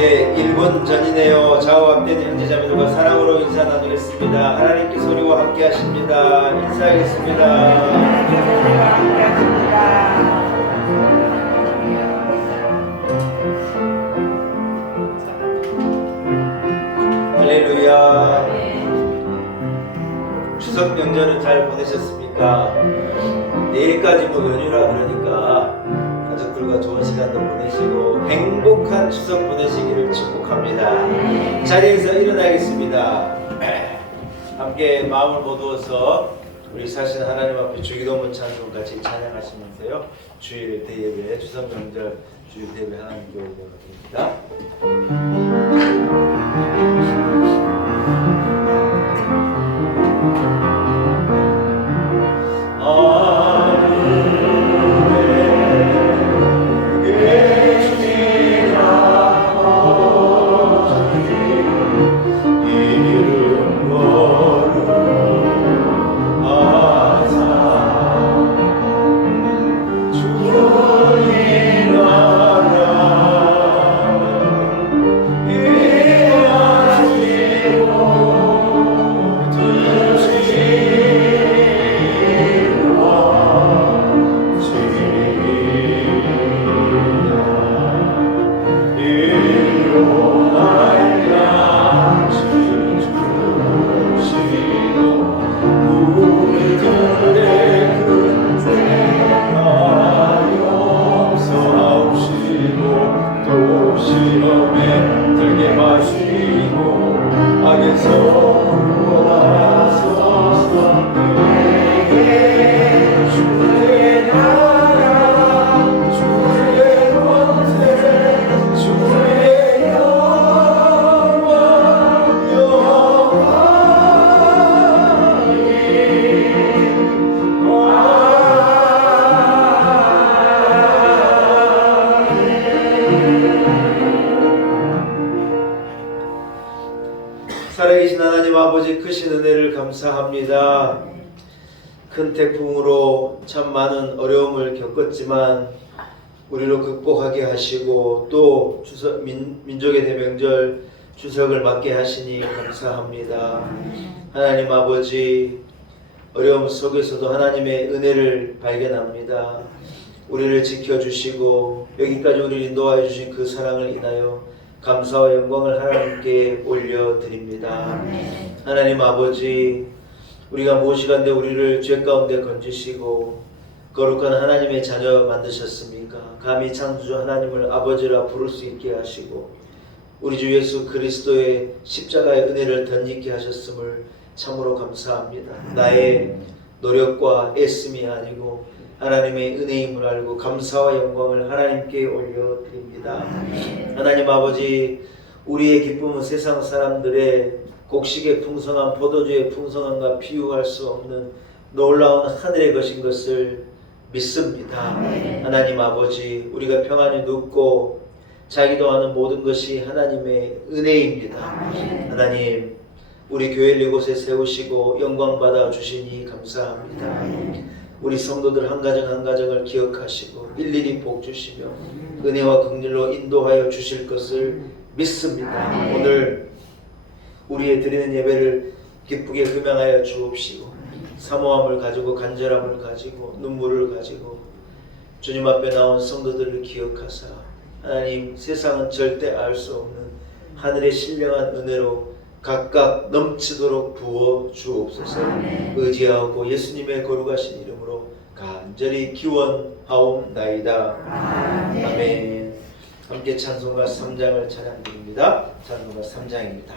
예, 1분 전이네요. 좌우 앞뒤는 형제자매들과 사랑으로 인사 나누겠습니다. 하나님께 소리와 함께 하십니다. 인사하겠습니다. 할렐루야. 추석 명절은 잘 보내셨습니까? 내일까지 연휴라 그러니까 가족들과 좋은 시간도 보내시고 행복한 추석 보내시기를 축복합니다. 자리에서 일어나겠습니다. 함께 마음을 모두어서 우리 사신 하나님 앞에 주기도문 찬송 같이 찬양하시면서요, 주일 대예배, 추석 명절 주일 대예배 하나님께 올려드립니다. 살아계신 하나님 아버지, 크신 은혜를 감사합니다. 큰 태풍으로 참 많은 어려움을 겪었지만 우리로 극복하게 하시고 또 추석 민족의 대명절 추석을 맞게 하시니 감사합니다. 하나님 아버지, 어려움 속에서도 하나님의 은혜를 발견합니다. 우리를 지켜주시고 여기까지 우리를 인도하여 주신 그 사랑을 인하여 감사와 영광을 하나님께 올려드립니다. 하나님 아버지, 우리가 무엇이간데 우리를 죄 가운데 건지시고 거룩한 하나님의 자녀 만드셨습니까? 감히 창조주 하나님을 아버지라 부를 수 있게 하시고 우리 주 예수 그리스도의 십자가의 은혜를 덧입게 하셨음을 참으로 감사합니다. 나의 노력과 애씀이 아니고 하나님의 은혜임을 알고 감사와 영광을 하나님께 올려드립니다. 하나님 아버지, 우리의 기쁨은 세상 사람들의 곡식의 풍성함, 포도주의 풍성함과 비유할 수 없는 놀라운 하늘의 것인 것을 믿습니다. 하나님 아버지, 우리가 평안히 눕고 자기도 하는 모든 것이 하나님의 은혜입니다. 하나님, 우리 교회를 이곳에 세우시고 영광받아 주시니 감사합니다. 우리 성도들 한 가정 한 가정을 기억하시고 일일이 복 주시며 은혜와 긍휼로 인도하여 주실 것을 믿습니다. 오늘 우리의 드리는 예배를 기쁘게 금양하여 주옵시고 사모함을 가지고 간절함을 가지고 눈물을 가지고 주님 앞에 나온 성도들을 기억하사 하나님, 세상은 절대 알 수 없는 하늘의 신령한 은혜로 각각 넘치도록 부어 주옵소서. 의지하고 예수님의 거룩하신 이름으로 간절히 기원하옵나이다. 아멘. 함께 찬송가 3장을 찬양드립니다. 찬송가 3장입니다.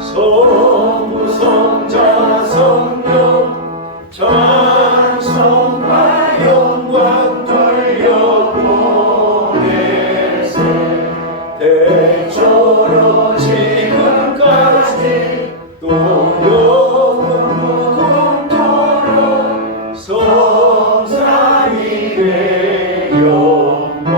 성부, 성자, 성령 찬송과 영광 돌려보내세. 대초로 지금까지 또 영원 무궁토록 성삼위의 영광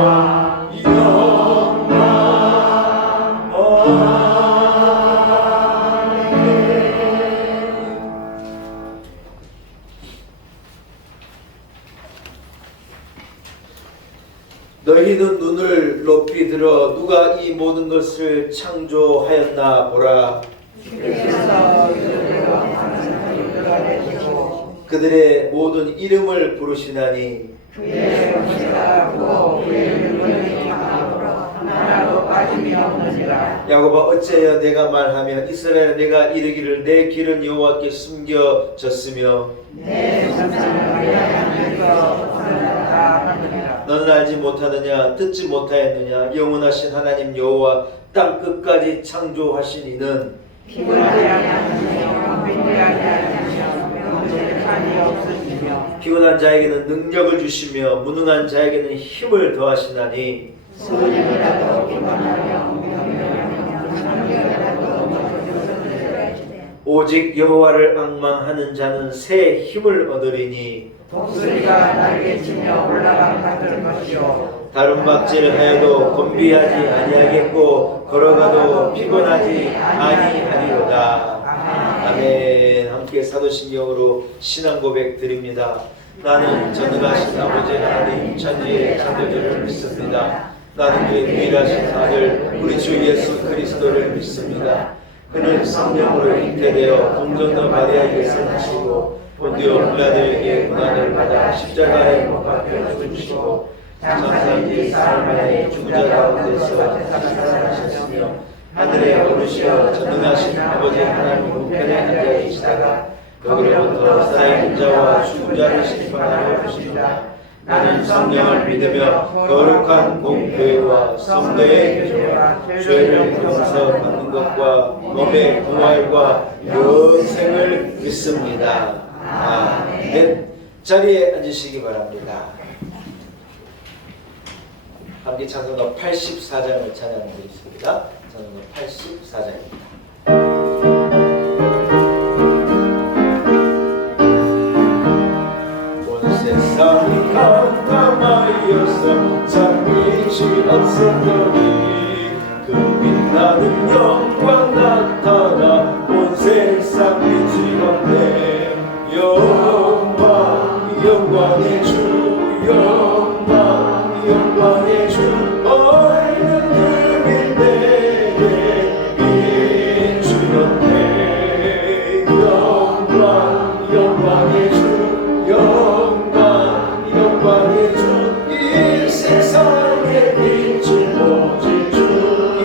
너희는 눈을 높이 들어 누가 이 모든 것을 창조하였나 보라. 그들의 모든 이름을 부르시나니 그의 음식하고 그의 능력이 강하도록 하나도 빠짐이 없느니라. 야곱아 어찌하여 내가 말하며 이스라엘아 내가 이르기를 내 길은 여호와께 숨겨졌으며 내 생사는 하나님께서 선하다 하느니라. 너는 알지 못하느냐 듣지 못하였느냐 영원하신 하나님 여호와 땅 끝까지 창조하신 이는 피곤하지 아니하며 빈대하지 아니하며 명절에 한이 없으시며 피곤한 자에게는 능력을 주시며 무능한 자에게는 힘을 더하시나니 소년이라도 피곤하며 오직 여호와를 앙망하는 자는 새 힘을 얻으리니 독수리가 날개치며 올라가 받을 것이요 다른 박질을 하여도 곤비하지 아니하겠고 걸어가도 피곤하지 아니하리로다. 아멘. 함께 사도신경으로 신앙 고백 드립니다. 나는 전능하신 아버지 하나님 천지의 창조주를 믿습니다. 나는 그의 유일하신 아들 우리 주 예수 그리스도를 믿습니다. 그는 성령으로 잉태되어 동정녀 마리아에게서 나시고 본디오 빌라도에게 고난을 받아 십자가에 못 박혀 죽으시고 장사인지 사흘 만에 죽은 자 가운데서 다시 살아나셨으며 하늘에 오르시어 전능하신 아버지 하나님 우편에 앉아 계시다가 거기로부터 살아있는 자와 죽은 자를 심판하러 오십니다. 나는 성령을 믿으며 거룩한 공교회와 성도의 교제와 죄를 용서받는 것과 몸의 부활과 영생을 믿습니다. 아멘. 자리에 앉으시기 바랍니다. 함께 찬송가 84장을 찬양드리겠습니다. 찬송가 84장입니다. 세상이 깜깜하여서 잠기지 없었더니 그 빛나는 영광 나타나 온 세상 빛이 없네. 영광 영광의 주 영광 영광의 주 어리는 그빛 내게 비추었네. 영광 영광의 주 영광의 주 이 세상의 빛을 오직 주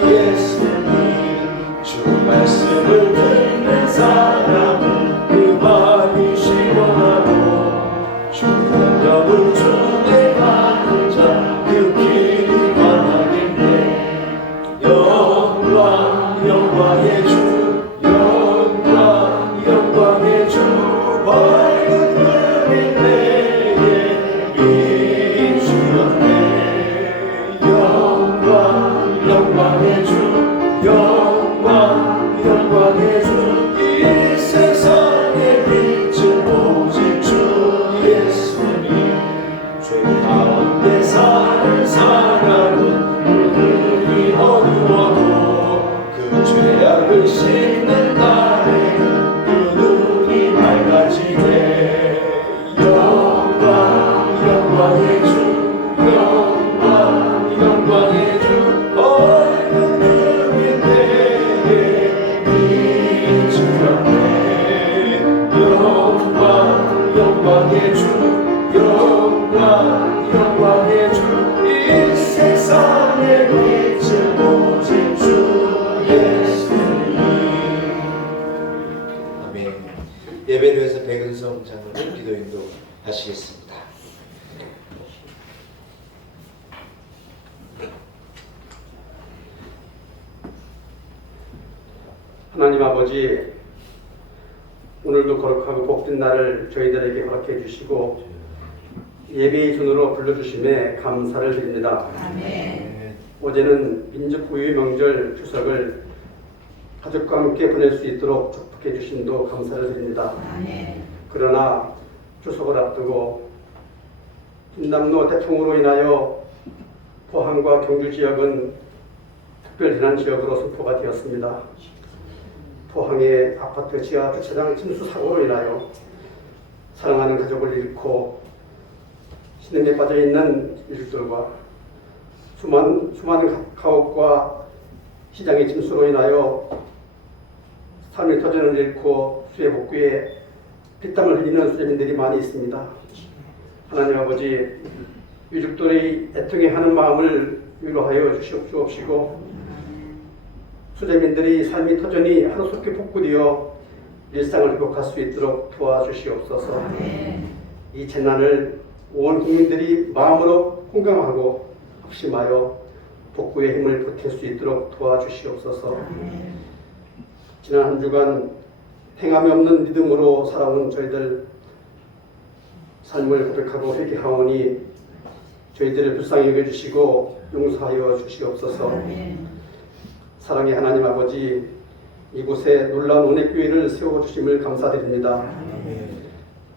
예수님. 주 말씀을 듣는 사람은 그 마음이 시원하고 주 능력을 주내 받는 자 그 길이 환하겠네. 영광 영광의 주 영광 영광의 주 밝은 그빛 내게 비추었네. 영광 영광의 주 영광 영광의 주 이 세상의 빛은 오직 주 예수님. 죄 가운데 사는 사람은 눈이 어두워도 그 죄악을 씻는 날에는 그 눈이 밝아지네. 영광 영광의 주 영광 영광의 주 어리는 그빛 내게 비추었네. 영광 영광의 주 영광 영광의 주 이 세상의 빛은 오직 주 예수님. 아멘. 예배를 위해서 백은성 장로님 기도 인도하시겠습니다. 하나님 아버지, 오늘도 거룩하고 복된 날을 저희들에게 허락해 주시고 예배의 손으로 불러주심에 감사를 드립니다. 아멘. 어제는 민족 우유 명절 추석을 가족과 함께 보낼 수 있도록 축복해 주심도 감사를 드립니다. 아멘. 그러나 추석을 앞두고 김남로 태풍으로 인하여 포항과 경주 지역은 특별재난 지역으로 선포가 되었습니다. 포항의 아파트 지하 주차장 침수 사고로 인하여 사랑하는 가족을 잃고 신음에 빠져있는 일들과 수많은 가옥과 시장의 침수로 인하여 삶의 터전을 잃고 수해 복구에 피땀을 흘리는 수재민들이 많이 있습니다. 하나님 아버지, 유족들의 애통해 하는 마음을 위로하여 주옵시고 수재민들이 삶의 터전이 하루속히 복구되어 일상을 회복할 수 있도록 도와주시옵소서. 이 재난을 온 국민들이 마음으로 공감하고 합심하여 복구의 힘을 보탤 수 있도록 도와주시옵소서. 지난 한 주간 행함이 없는 믿음으로 살아온 저희들 삶을 고백하고 회개하오니 저희들을 불쌍히 여겨주시고 용서하여 주시옵소서. 사랑의 하나님 아버지, 이곳에 놀라운 은혜교회를 세워주심을 감사드립니다.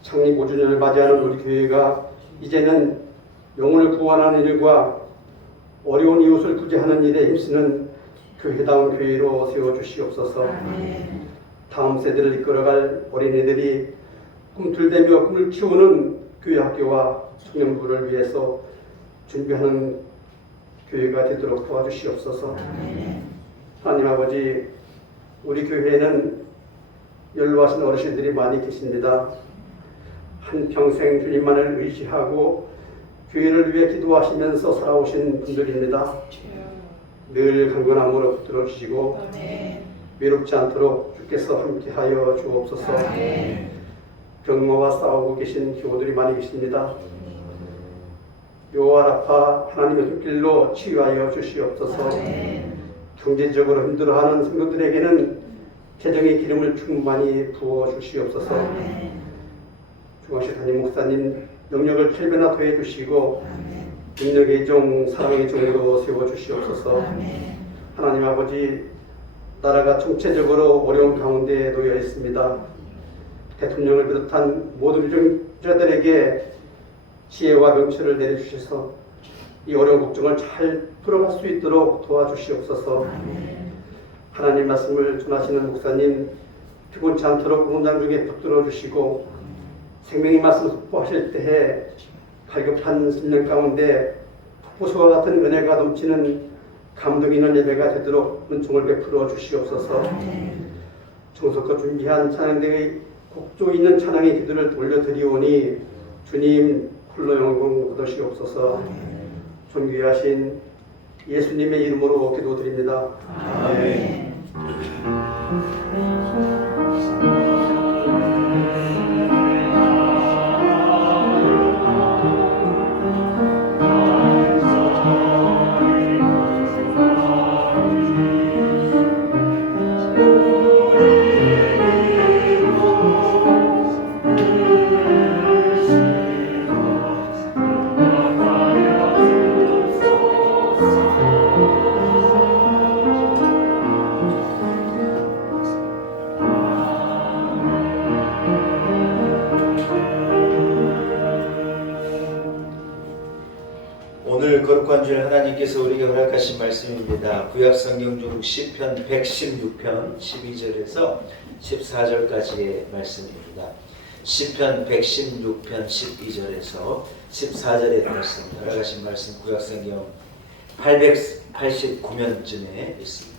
창립 5주년을 맞이하는 우리 교회가 이제는 영혼을 구원하는 일과 어려운 이웃을 구제하는 일에 힘쓰는 교회다운 교회로 세워주시옵소서. 다음 세대를 이끌어갈 어린이들이 꿈틀대며 꿈을 키우는 교회 학교와 청년부를 위해서 준비하는 교회가 되도록 도와주시옵소서. 하나님 아버지, 우리 교회에는 연로하신 어르신들이 많이 계십니다. 한평생 주님만을 의지하고 교회를 위해 기도하시면서 살아오신 분들입니다. 늘 강건함으로 붙들어 주시고 외롭지 않도록 주께서 함께하여 주옵소서. 병마와 싸우고 계신 교우들이 많이 계십니다. 묘와 라파 하나님의 손길로 치유하여 주시옵소서. 경제적으로 힘들어하는 성도들에게는 재정의 기름을 충만히 부어 주시옵소서. 중앙시 담임 목사님 영역을 8배나 더해 주시고 능력의 종, 사랑의 종으로 세워 주시옵소서. 하나님 아버지, 나라가 총체적으로 어려운 가운데 놓여 있습니다. 대통령을 비롯한 모든 유정자들에게 지혜와 명철을 내려주셔서 이 어려운 걱정을 잘 풀어갈 수 있도록 도와주시옵소서. 하나님 말씀을 전하시는 목사님 피곤치 않도록 공장 중에 붙들어 주시고 생명의 말씀을 선포하실 때에 갈급한 심령 가운데 폭포수와 같은 은혜가 넘치는 감동 있는 예배가 되도록 은총을 베풀어 주시옵소서. 정성껏 준비한 찬양대의 곡조 있는 찬양의 기도를 올려드리오니 주님 홀로 영광 받으시옵소서. 존귀하신 예수님의 이름으로 기도드립니다. 아멘. 오늘 거룩한 주일 하나님께서 우리에게 허락하신 말씀입니다. 구약 성경 중 시편 116편 12절에서 14절까지의 말씀입니다. 시편 116편 12절에서 14절의 말씀, 허락하신 말씀 구약 성경 889면쯤에 있습니다.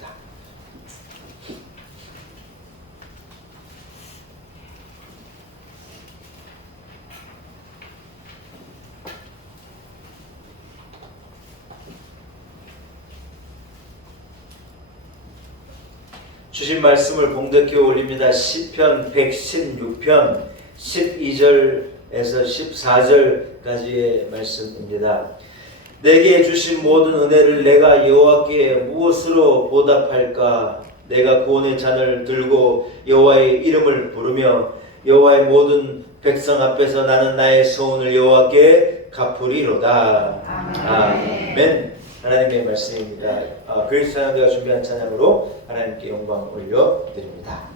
주신 말씀을 봉독해 올립니다. 시편 116편 12절에서 14절까지의 말씀입니다. 내게 주신 모든 은혜를 내가 여호와께 무엇으로 보답할까? 내가 구원의 잔을 들고 여호와의 이름을 부르며 여호와의 모든 백성 앞에서 나는 나의 소원을 여호와께 갚으리로다. 아멘. 하나님의 말씀입니다. 그리스도 찬양대가 준비한 찬양으로 하나님께 영광 올려드립니다.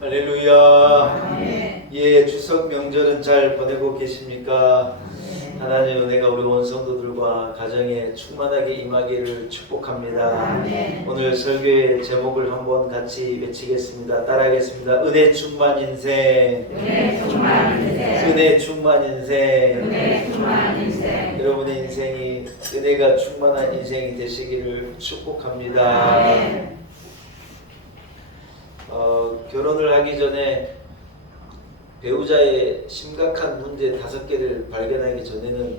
할렐루야. 아멘. 예, 추석 명절은 잘 보내고 계십니까? 하나님의 은혜가 우리 온 성도들과 가정에 충만하게 임하기를 축복합니다. 아멘. 오늘 설교의 제목을 한번 같이 외치겠습니다. 따라하겠습니다. 은혜 충만 인생. 은혜 충만 인생. 은혜 충만 인생. 은혜 충만 인생. 여러분의 인생이 은혜가 충만한 인생이 되시기를 축복합니다. 아멘. 결혼을 하기 전에 배우자의 심각한 문제 5개를 발견하기 전에는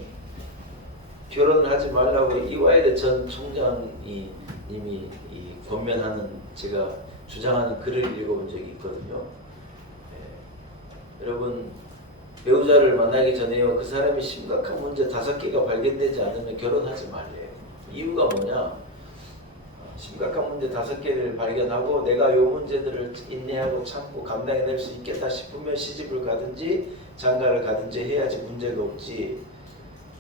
결혼을 하지 말라고 이화여대 전 총장이 이미 권면하는, 제가 주장하는 글을 읽어본 적이 있거든요. 여러분, 배우자를 만나기 전에요, 그 사람이 심각한 문제 5개가 발견되지 않으면 결혼하지 말래요. 이유가 뭐냐? 심각한 문제 5개를 발견하고 내가 이 문제들을 인내하고 참고 감당해낼 수 있겠다 싶으면 시집을 가든지 장가를 가든지 해야지 문제가 없지.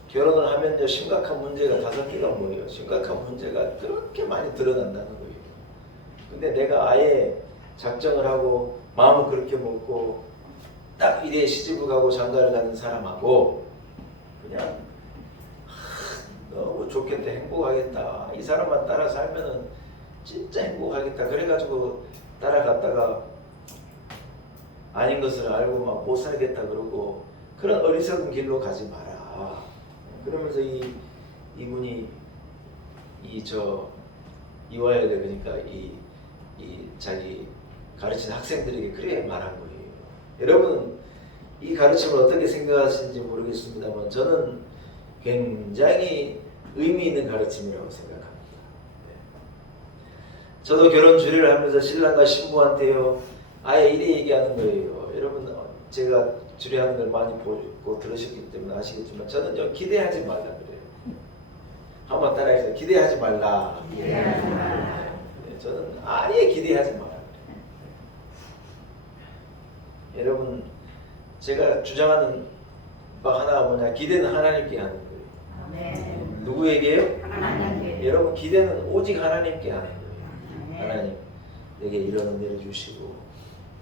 결혼을 하면요, 심각한 문제가 5개가 뭐예요? 심각한 문제가 그렇게 많이 드러난다는 거예요. 근데 내가 아예 작정을 하고 마음을 그렇게 먹고 딱 이래 시집을 가고 장가를 가는 사람하고 그냥 너무 좋겠다, 행복하겠다, 이 사람만 따라 살면은 진짜 행복하겠다, 그래가지고 따라갔다가 아닌 것을 알고 막 못 살겠다 그러고 그런 어리석은 길로 가지 마라. 그러면서 이분이 이화여대, 그러니까 이 자기 가르친 학생들에게 그래 말한 거예요. 여러분, 이 가르침을 어떻게 생각하시는지 모르겠습니다만 저는 굉장히 의미 있는 가르침이라고 생각합니다. 저도 결혼 주례를 하면서 신랑과 신부한테요, 아예 이래 얘기하는 거예요. 여러분, 제가 주례하는 걸 많이 보고 들으셨기 때문에 아시겠지만 저는요, 기대하지 말라 그래요. 한번 따라해서 기대하지 말라. 기대하지 말라. 저는 아예 기대하지 말라 그래요. 여러분, 제가 주장하는 바 하나가 뭐냐? 기대는 하나님께 하는 거예요. 아멘. 누구에게요? 하나님께. 여러분, 기대는 오직 하나님께 하는 거예요. 아멘. 하나님, 내게 이런 은혜를 주시고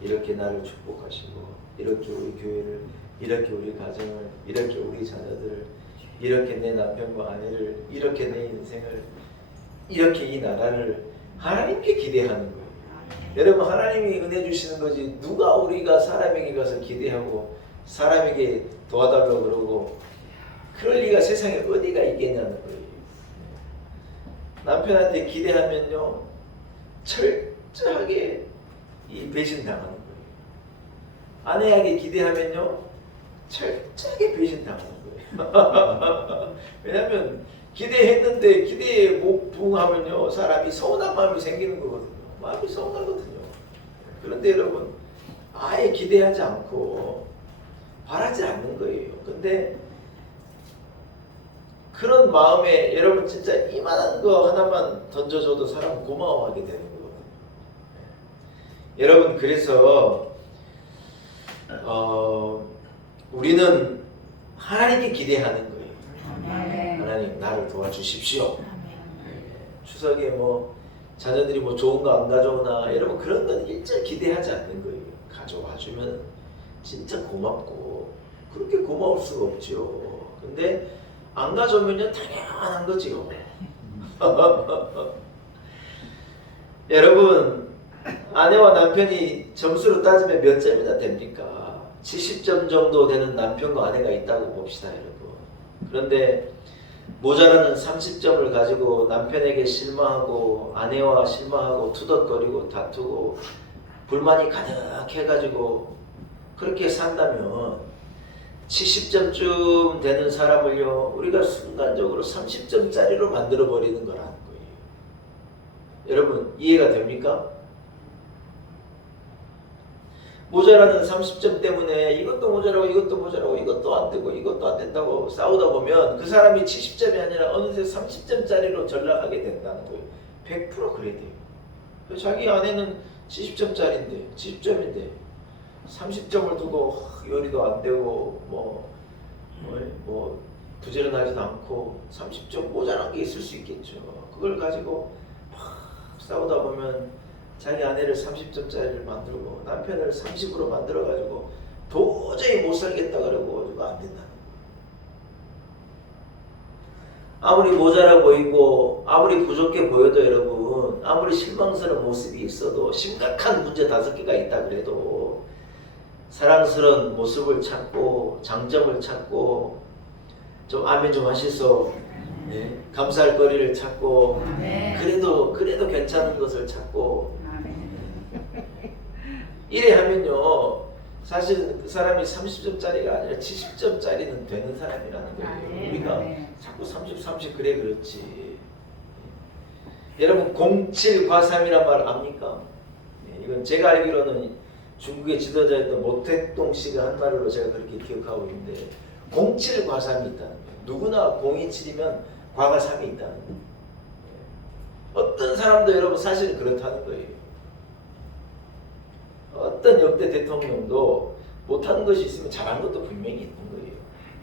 이렇게 나를 축복하시고 이렇게 우리 교회를, 이렇게 우리 가정을, 이렇게 우리 자녀들을, 이렇게 내 남편과 아내를, 이렇게 내 인생을, 이렇게 이 나라를 하나님께 기대하는 거예요. 여러분, 하나님이 은혜 주시는 거지 누가 우리가 사람에게 가서 기대하고 사람에게 도와달라고 그러고 그럴 리가 세상에 어디가 있겠냐는 거예요. 남편한테 기대하면요, 철저하게 배신당하는 거예요. 아내에게 기대하면요, 철저하게 배신당하는 거예요. 왜냐하면 기대했는데 기대에 못 부응하면요, 사람이 서운한 마음이 생기는 거거든요. 마음이 서운하거든요. 그런데 여러분, 아예 기대하지 않고 바라지 않는 거예요. 근데 그런 마음에 여러분 진짜 이만한 거 하나만 던져줘도 사람은 고마워하게 되는 거거든요. 여러분, 그래서 우리는 하나님께 기대하는 거예요. 아멘. 하나님, 나를 도와주십시오. 추석에 뭐 자녀들이 뭐 좋은 거 안 가져오나, 여러분 그런 건 일절 기대하지 않는 거예요. 가져와 주면 진짜 고맙고 그렇게 고마울 수가 없죠. 근데 안 가져오면요, 당연한 거지요. 여러분, 아내와 남편이 점수로 따지면 몇 점이나 됩니까? 70점 정도 되는 남편과 아내가 있다고 봅시다, 여러분. 그런데 모자라는 30점을 가지고 남편에게 실망하고 아내와 실망하고 투덜거리고 다투고 불만이 가득해가지고 그렇게 산다면 70점쯤 되는 사람을요, 우리가 순간적으로 30점짜리로 만들어버리는 거라는 거예요. 여러분, 이해가 됩니까? 모자라는 30점 때문에 이것도 모자라고 이것도 모자라고 이것도 안 되고 이것도 안 된다고 싸우다 보면 그 사람이 70점이 아니라 어느새 30점짜리로 전락하게 된다는 거예요. 100% 그래야 돼요. 자기 아내는 70점짜리인데 70점인데 30점을 두고 요리도 안 되고 뭐 부지런하지도 않고 30점 모자란 게 있을 수 있겠죠. 그걸 가지고 막 싸우다 보면 자기 아내를 30점짜리를 만들고 남편을 30으로 만들어가지고 도저히 못 살겠다 그러고 안 된다. 아무리 모자라 보이고 아무리 부족해 보여도 여러분, 아무리 실망스러운 모습이 있어도 심각한 문제 5개가 있다 그래도 사랑스러운 모습을 찾고 장점을 찾고 좀 아멘 좀 하시소. 네, 감사할 거리를 찾고 그래도 괜찮은 것을 찾고 이래 하면요 사실 그 사람이 30점짜리가 아니라 70점짜리는 되는 사람이라는 거예요. 우리가 자꾸 30 그래 그렇지. 여러분 07과삼이란 말 압니까? 이건 제가 알기로는 중국의 지도자였던 모택동 씨가 한 말로 제가 그렇게 기억하고 있는데 07과삼이 있다는 거예요. 누구나 027이면 과가 3이 있다는 거예요. 어떤 사람도 여러분 사실은 그렇다는 거예요. 어떤 역대 대통령도 못하는 것이 있으면 잘한 것도 분명히 있는 거예요.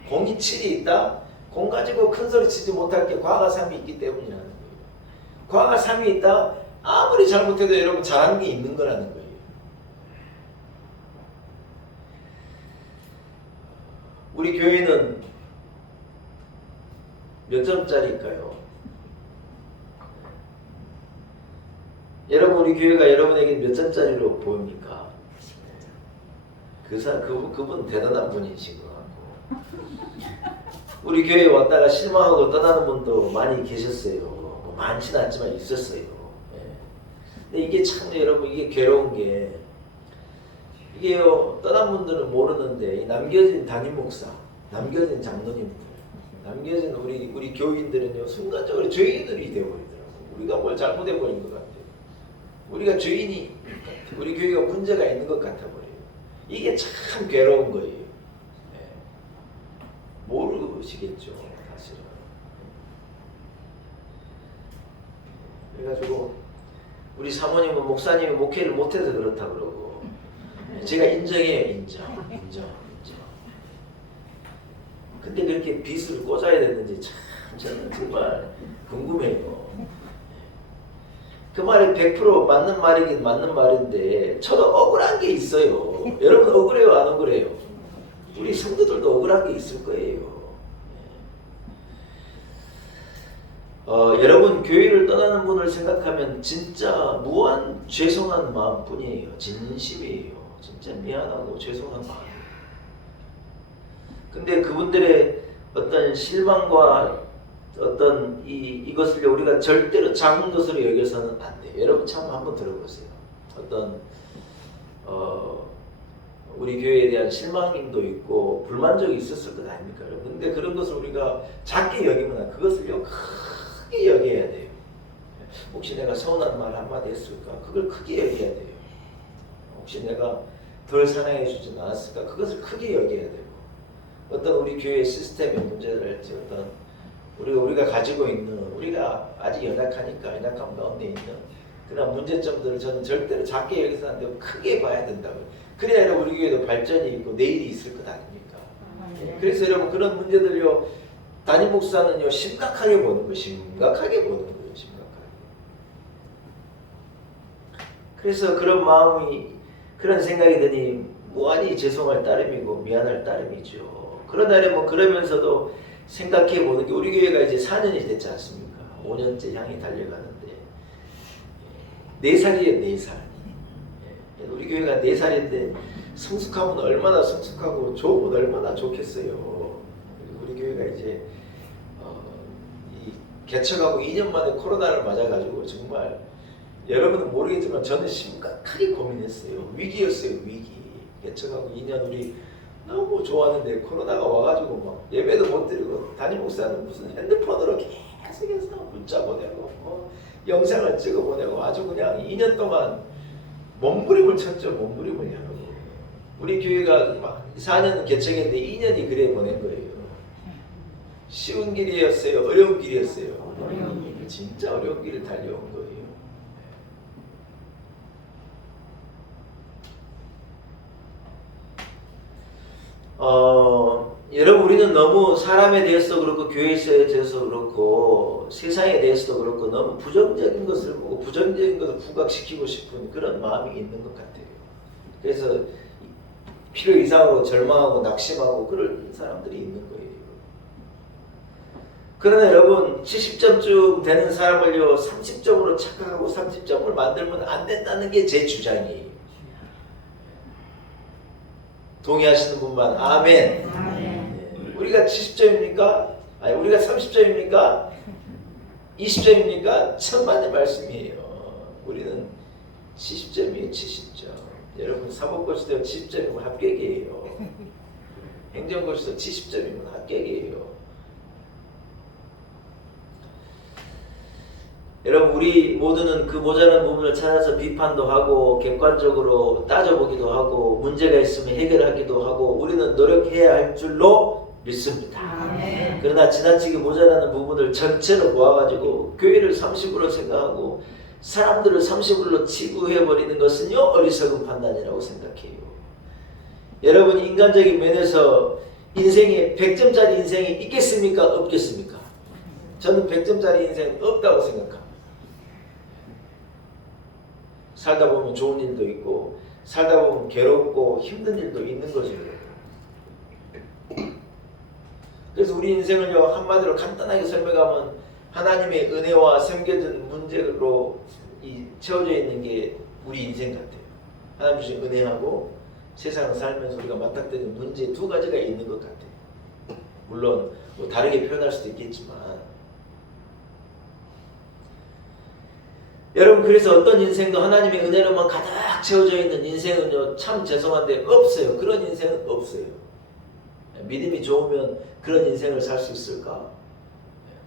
0이 7이 있다? 0 가지고 큰 소리 치지 못할 게 과가 3이 있기 때문이라는 거예요. 과가 3이 있다? 아무리 잘못해도 여러분 잘하는 게 있는 거라는 거예요. 우리 교회는 몇 점짜리일까요? 여러분 우리 교회가 여러분에게 몇 점짜리로 보입니까? 그분 대단한 분이신 것 같고 우리 교회에 왔다가 실망하고 떠나는 분도 많이 계셨어요. 많지는 않지만 있었어요. 근데 이게 참 여러분 이게 괴로운 게 이게요 떠난 분들은 모르는데 남겨진 담임 목사, 남겨진 장로님들, 남겨진 우리 교인들은요 순간적으로 죄인들이 되어버리더라고요. 우리가 뭘 잘못해버린 것 같아요. 우리가 죄인이 우리 교회가 문제가 있는 것 같아버려요. 이게 참 괴로운 거예요. 모르시겠죠 사실은. 그래가지고 우리 사모님은 목사님이 목회를 못해서 그렇다 그러고 제가 인정해요. 인정. 근데 그렇게 빚을 꽂아야 되는지 참 저는 정말 궁금해요. 그 말이 100% 맞는 말이긴 맞는 말인데 저도 억울한 게 있어요. 여러분 억울해요 안 억울해요? 우리 성도들도 억울한 게 있을 거예요. 여러분 교회를 떠나는 분을 생각하면 진짜 무한 죄송한 마음뿐이에요. 진심이에요. 진짜 미안하고 죄송한 마음. 근데 그분들의 어떤 실망과 어떤 이것을 우리가 절대로 작은 것으로 여겨서는 안 돼요. 여러분 참 한번 들어보세요. 어떤 우리 교회에 대한 실망도 있고 불만족이 있었을 것 아닙니까? 근데 그런 것을 우리가 작게 여기면 그것을요 크게 여겨야 돼요. 혹시 내가 서운한 말 한마디 했을까? 그걸 크게 여겨야 돼요. 혹시 내가 덜 사랑해 주지 않았을까? 그것을 크게 여겨야 되고 어떤 우리 교회 시스템의 문제랄지 어떤 우리가 가지고 있는 우리가 아직 연약하니까 연약함 가운데 있는 그런 문제점들을 저는 절대로 작게 여기서 안 되고 크게 봐야 된다고요. 그래야 여러분 우리 교회도 발전이 있고 내일이 있을 것 아닙니까? 그래서 여러분 그런 문제들요 담임 목사는요 심각하게 보는 거예요. 심각하게 보는 거예요. 심각하게. 그래서 그런 마음이 그런 생각이 드니 무한히 죄송할 따름이고 미안할 따름이죠. 그러나 여러분 그러면서도 생각해 보는 게 우리 교회가 이제 4년이 됐지 않습니까? 5년째 향이 달려가는데 4살이에요. 4살. 우리 교회가 4살인데 성숙하면 얼마나 성숙하고 좋으면 얼마나 좋겠어요. 우리 교회가 이제 이 개척하고 2년 만에 코로나를 맞아가지고 정말 여러분은 모르겠지만 저는 심각하게 고민했어요. 위기였어요. 위기. 개척하고 2년 우리 너무 좋았는데 코로나가 와가지고 막 예배도 못 드리고 담임 목사는 무슨 핸드폰으로 계속해서 문자 보내고 영상을 찍어 보내고 아주 그냥 2년 동안 몸부림을 쳤죠. 몸부림을 여러분. 우리 교회가 막 4년 개척했는데 2년이 그래 보낸 거예요. 쉬운 길이었어요? 어려운 길이었어요? 진짜 어려운 길을 달려온 거예요. 여러분 우리는 너무 사람에 대해서도 그렇고 교회에 대해서 그렇고 세상에 대해서도 그렇고 너무 부정적인 것을 보고 부정적인 것을 부각시키고 싶은 그런 마음이 있는 것 같아요. 그래서 필요 이상으로 절망하고 낙심하고 그런 사람들이 있는 거예요. 그러나 여러분 70점쯤 되는 사람을요 30점으로 착각하고 30점을 만들면 안 된다는 게 제 주장이에요. 동의하시는 분만 아멘. 네. 우리가 70점입니까? 아니 우리가 30점입니까? 20점입니까? 천만의 말씀이에요. 우리는 70점이에요. 70점. 여러분 사법고시도 70점이면 합격이에요. 행정고시도 70점이면 합격이에요. 여러분 우리 모두는 그 모자란 부분을 찾아서 비판도 하고 객관적으로 따져보기도 하고 문제가 있으면 해결하기도 하고 우리는 노력해야 할 줄로 믿습니다. 아멘. 그러나 지나치게 모자라는 부분을 전체로 모아가지고 교회를 30으로 생각하고 사람들을 30으로 치부해버리는 것은요 어리석은 판단이라고 생각해요. 여러분 인간적인 면에서 인생에 100점짜리 인생이 있겠습니까? 없겠습니까? 저는 100점짜리 인생 없다고 생각합니다. 살다 보면 좋은 일도 있고 살다 보면 괴롭고 힘든 일도 있는 거죠. 그래서 우리 인생을요 한마디로 간단하게 설명하면 하나님의 은혜와 섬겨진 문제로 채워져 있는 게 우리 인생 같아요. 하나님 주신 은혜하고 세상을 살면서 우리가 맞닥뜨리는 문제 두 가지가 있는 것 같아요. 물론 뭐 다르게 표현할 수도 있겠지만 여러분 그래서 어떤 인생도 하나님의 은혜로만 가득 채워져 있는 인생은요 참 죄송한데 없어요. 그런 인생은 없어요. 믿음이 좋으면 그런 인생을 살 수 있을까?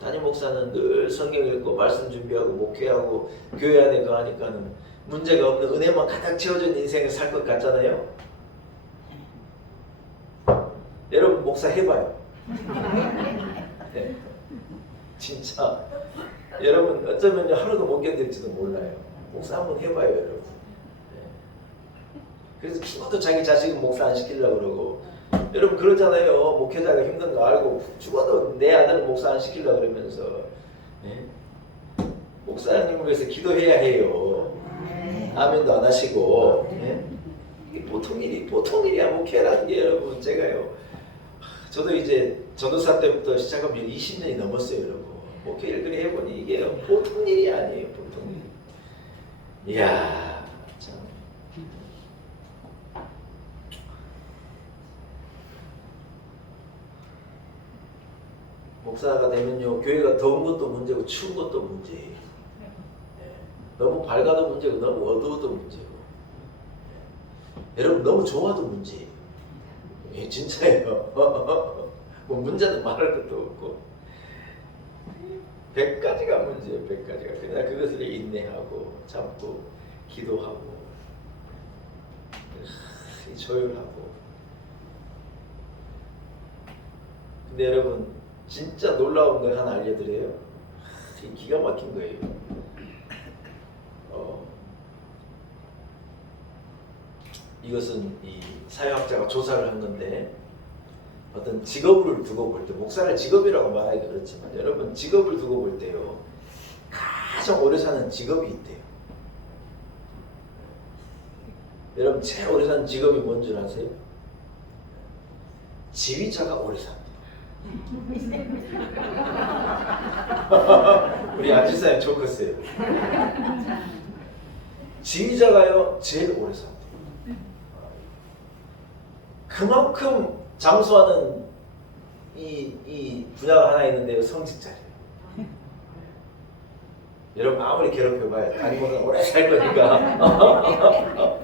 담임 목사는 늘 성경 읽고 말씀 준비하고 목회하고 교회 안에 거하니까는 문제가 없는 은혜만 가득 채워진 인생을 살 것 같잖아요. 여러분 목사 해봐요. 네. 진짜 여러분 어쩌면 하루도 못 견딜지도 몰라요. 목사 한번 해봐요 여러분. 네. 그래서 죽어도 자기 자식은 목사 안 시키려고 그러고 여러분 그러잖아요. 목회자가 힘든 거 알고 죽어도 내 아들은 목사 안 시키려고 그러면서 네? 목사님을 위해서 기도해야 해요. 아멘도 안 하시고 네? 이게 보통 일이야 목회라는 게 여러분. 제가요 저도 이제 전도사 때부터 시작하면 20년이 넘었어요 여러분. 목회를 그리 해보니 이게 보통 일이 아니에요. 보통 일. 이야 참. 목사가 되면요 교회가 더운 것도 문제고 추운 것도 문제예요. 네. 너무 밝아도 문제고 너무 어두워도 문제고 네. 여러분 너무 좋아도 문제예요. 예, 진짜예요. 뭐 문제는 말할 것도 없고 100가지가 문제예요. 100가지가. 그러나 그것을 인내하고 참고 기도하고 조율하고. 근데 여러분 진짜 놀라운 걸 하나 알려드려요. 기가 막힌 거예요. 이것은 이 사회학자가 조사를 한 건데 어떤 직업을 두고 볼 때 목사를 직업이라고 말하기가 그렇지만 여러분 직업을 두고 볼 때요 가장 오래 사는 직업이 있대요. 여러분 제일 오래 사는 직업이 뭔 줄 아세요? 지휘자가 오래 산대요. 우리 안지사님 좋겠어요. 지휘자가요 제일 오래 산대요. 그만큼 장수하는 이 분야가 하나 있는데요. 성직자예요. 여러분 아무리 괴롭혀봐야 다니면은 오래 살 거니까.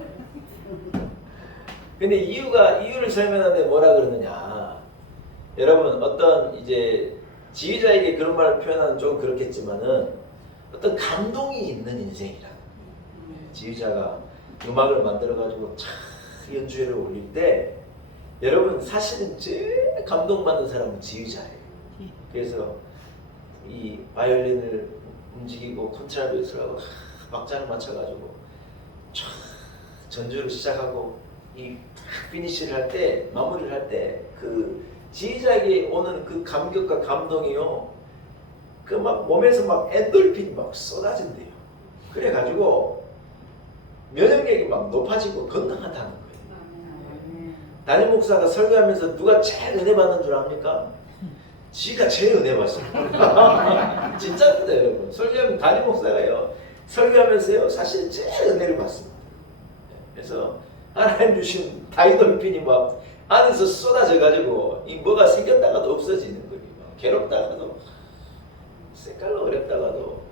근데 이유를 설명하는데 뭐라 그러느냐. 여러분 어떤 이제 지휘자에게 그런 말을 표현하는 좀 그렇겠지만은 어떤 감동이 있는 인생이라. 지휘자가 음악을 만들어가지고 참 연주회를 올릴 때 여러분 사실은 제일 감동받는 사람은 지휘자예요. 그래서 이 바이올린을 움직이고 콘트라베이스를 하고 박자를 맞춰가지고 촥 전주를 시작하고 이 피니시를 할 때 마무리를 할 때 그 지휘자에게 오는 그 감격과 감동이요. 그 막 몸에서 막 엔돌핀이 막 쏟아진대요. 그래가지고 면역력이 막 높아지고 건강하다는 거예요. 담임 목사가 설교하면서 누가 제일 은혜 받는 줄 압니까? 지가 제일 은혜 받습니다. 진짜입니다, 여러분. 설교하면 담임 목사가요. 설교하면서요. 사실 제일 은혜를 받습니다. 그래서 하나님 주신 다이돌핀이 막 안에서 쏟아져가지고 이 뭐가 생겼다가도 없어지는 거예요. 괴롭다가도 색깔로 어렵다가도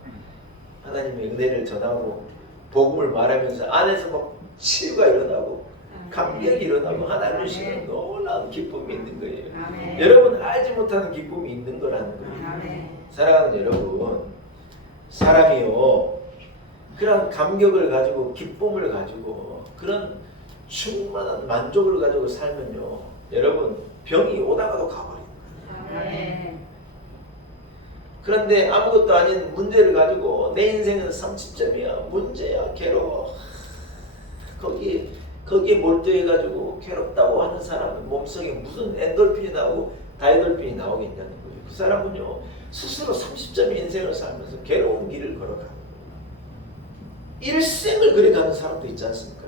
하나님의 은혜를 전하고 복음을 말하면서 안에서 막 치유가 일어나고 감격이 일어나고 하나님 주시는 놀라운 기쁨이 있는 거예요. 여러분 알지 못하는 기쁨이 있는 거라는 거예요. 사랑하는 여러분, 사람이요 그런 감격을 가지고 기쁨을 가지고 그런 충만한 만족을 가지고 살면요 여러분 병이 오다가도 가버립니다. 그런데 아무것도 아닌 문제를 가지고 내 인생은 30점이야 문제야 괴로워 거기에 몰두해가지고 괴롭다고 하는 사람은 몸속에 무슨 엔돌핀이 나오고 다이돌핀이 나오겠냐는 거예요. 그 사람은요 스스로 30점의 인생을 살면서 괴로운 길을 걸어가는 거예요. 일생을 그래 가는 사람도 있지 않습니까?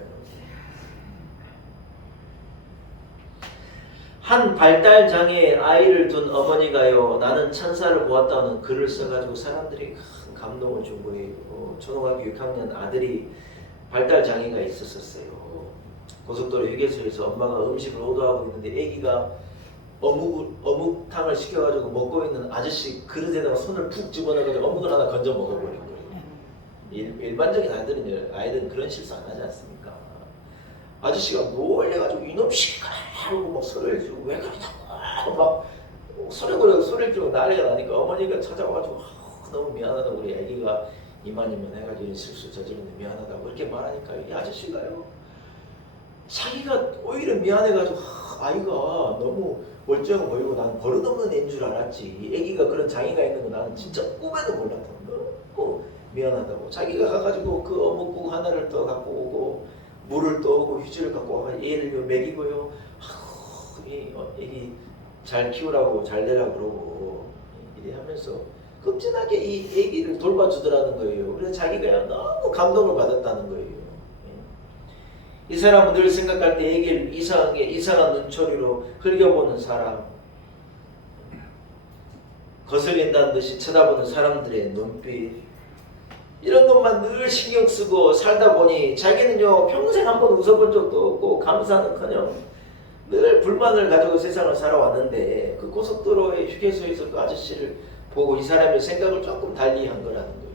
한 발달장애의 아이를 둔 어머니가요 나는 천사를 보았다는 글을 써가지고 사람들이 큰 감동을 준 거예요. 초등학교 6학년 아들이 발달장애가 있었어요. 고속도로 휴게소에서 엄마가 음식을 오도하고 있는데 아기가 어묵탕을 시켜가지고 먹고 있는 아저씨 그릇에다가 손을 푹 집어넣어가지고 어묵을 하나 건져 먹어버린 거예요. 일반적인 아이들은 그런 실수 안 하지 않습니까? 아저씨가 놀래가지고 이놈 시끄러 하고 막 소리를 지르고 왜 그러냐고 막 소리를 지르고 난리가 나니까 어머니가 찾아와가지고 너무 미안하다고 우리 애기가 이만이면 해가지고 이런 실수 저지르는데 미안하다고 이렇게 말하니까 이 아저씨가요 자기가 오히려 미안해가지고 아이가 너무 멀쩡해 보이고 나는 버릇없는 애인 줄 알았지 애기가 그런 장애가 있는 거 나는 진짜 꿈에도 몰랐던 너무 미안하다고 자기가 가가지고 그 어묵국 하나를 더 갖고 오고 물을 떠오고 휴지를 갖고 와서 애를 먹이고요. 애기 잘 키우라고 잘 되라고 그러고 이래 하면서 급진하게 이 애기를 돌봐주더라는 거예요. 그래서 자기가 너무 감동을 받았다는 거예요. 이 사람은 늘 생각할 때 애기를 이상한 눈초리로 흘겨보는 사람, 거슬린다는 듯이 쳐다보는 사람들의 눈빛, 이런 것만 늘 신경 쓰고 살다 보니 자기는요 평생 한번 웃어본 적도 없고 감사는커녕 늘 불만을 가지고 세상을 살아왔는데 그 고속도로의 휴게소에서 그 아저씨를 보고 이 사람의 생각을 조금 달리 한 거라는 거예요.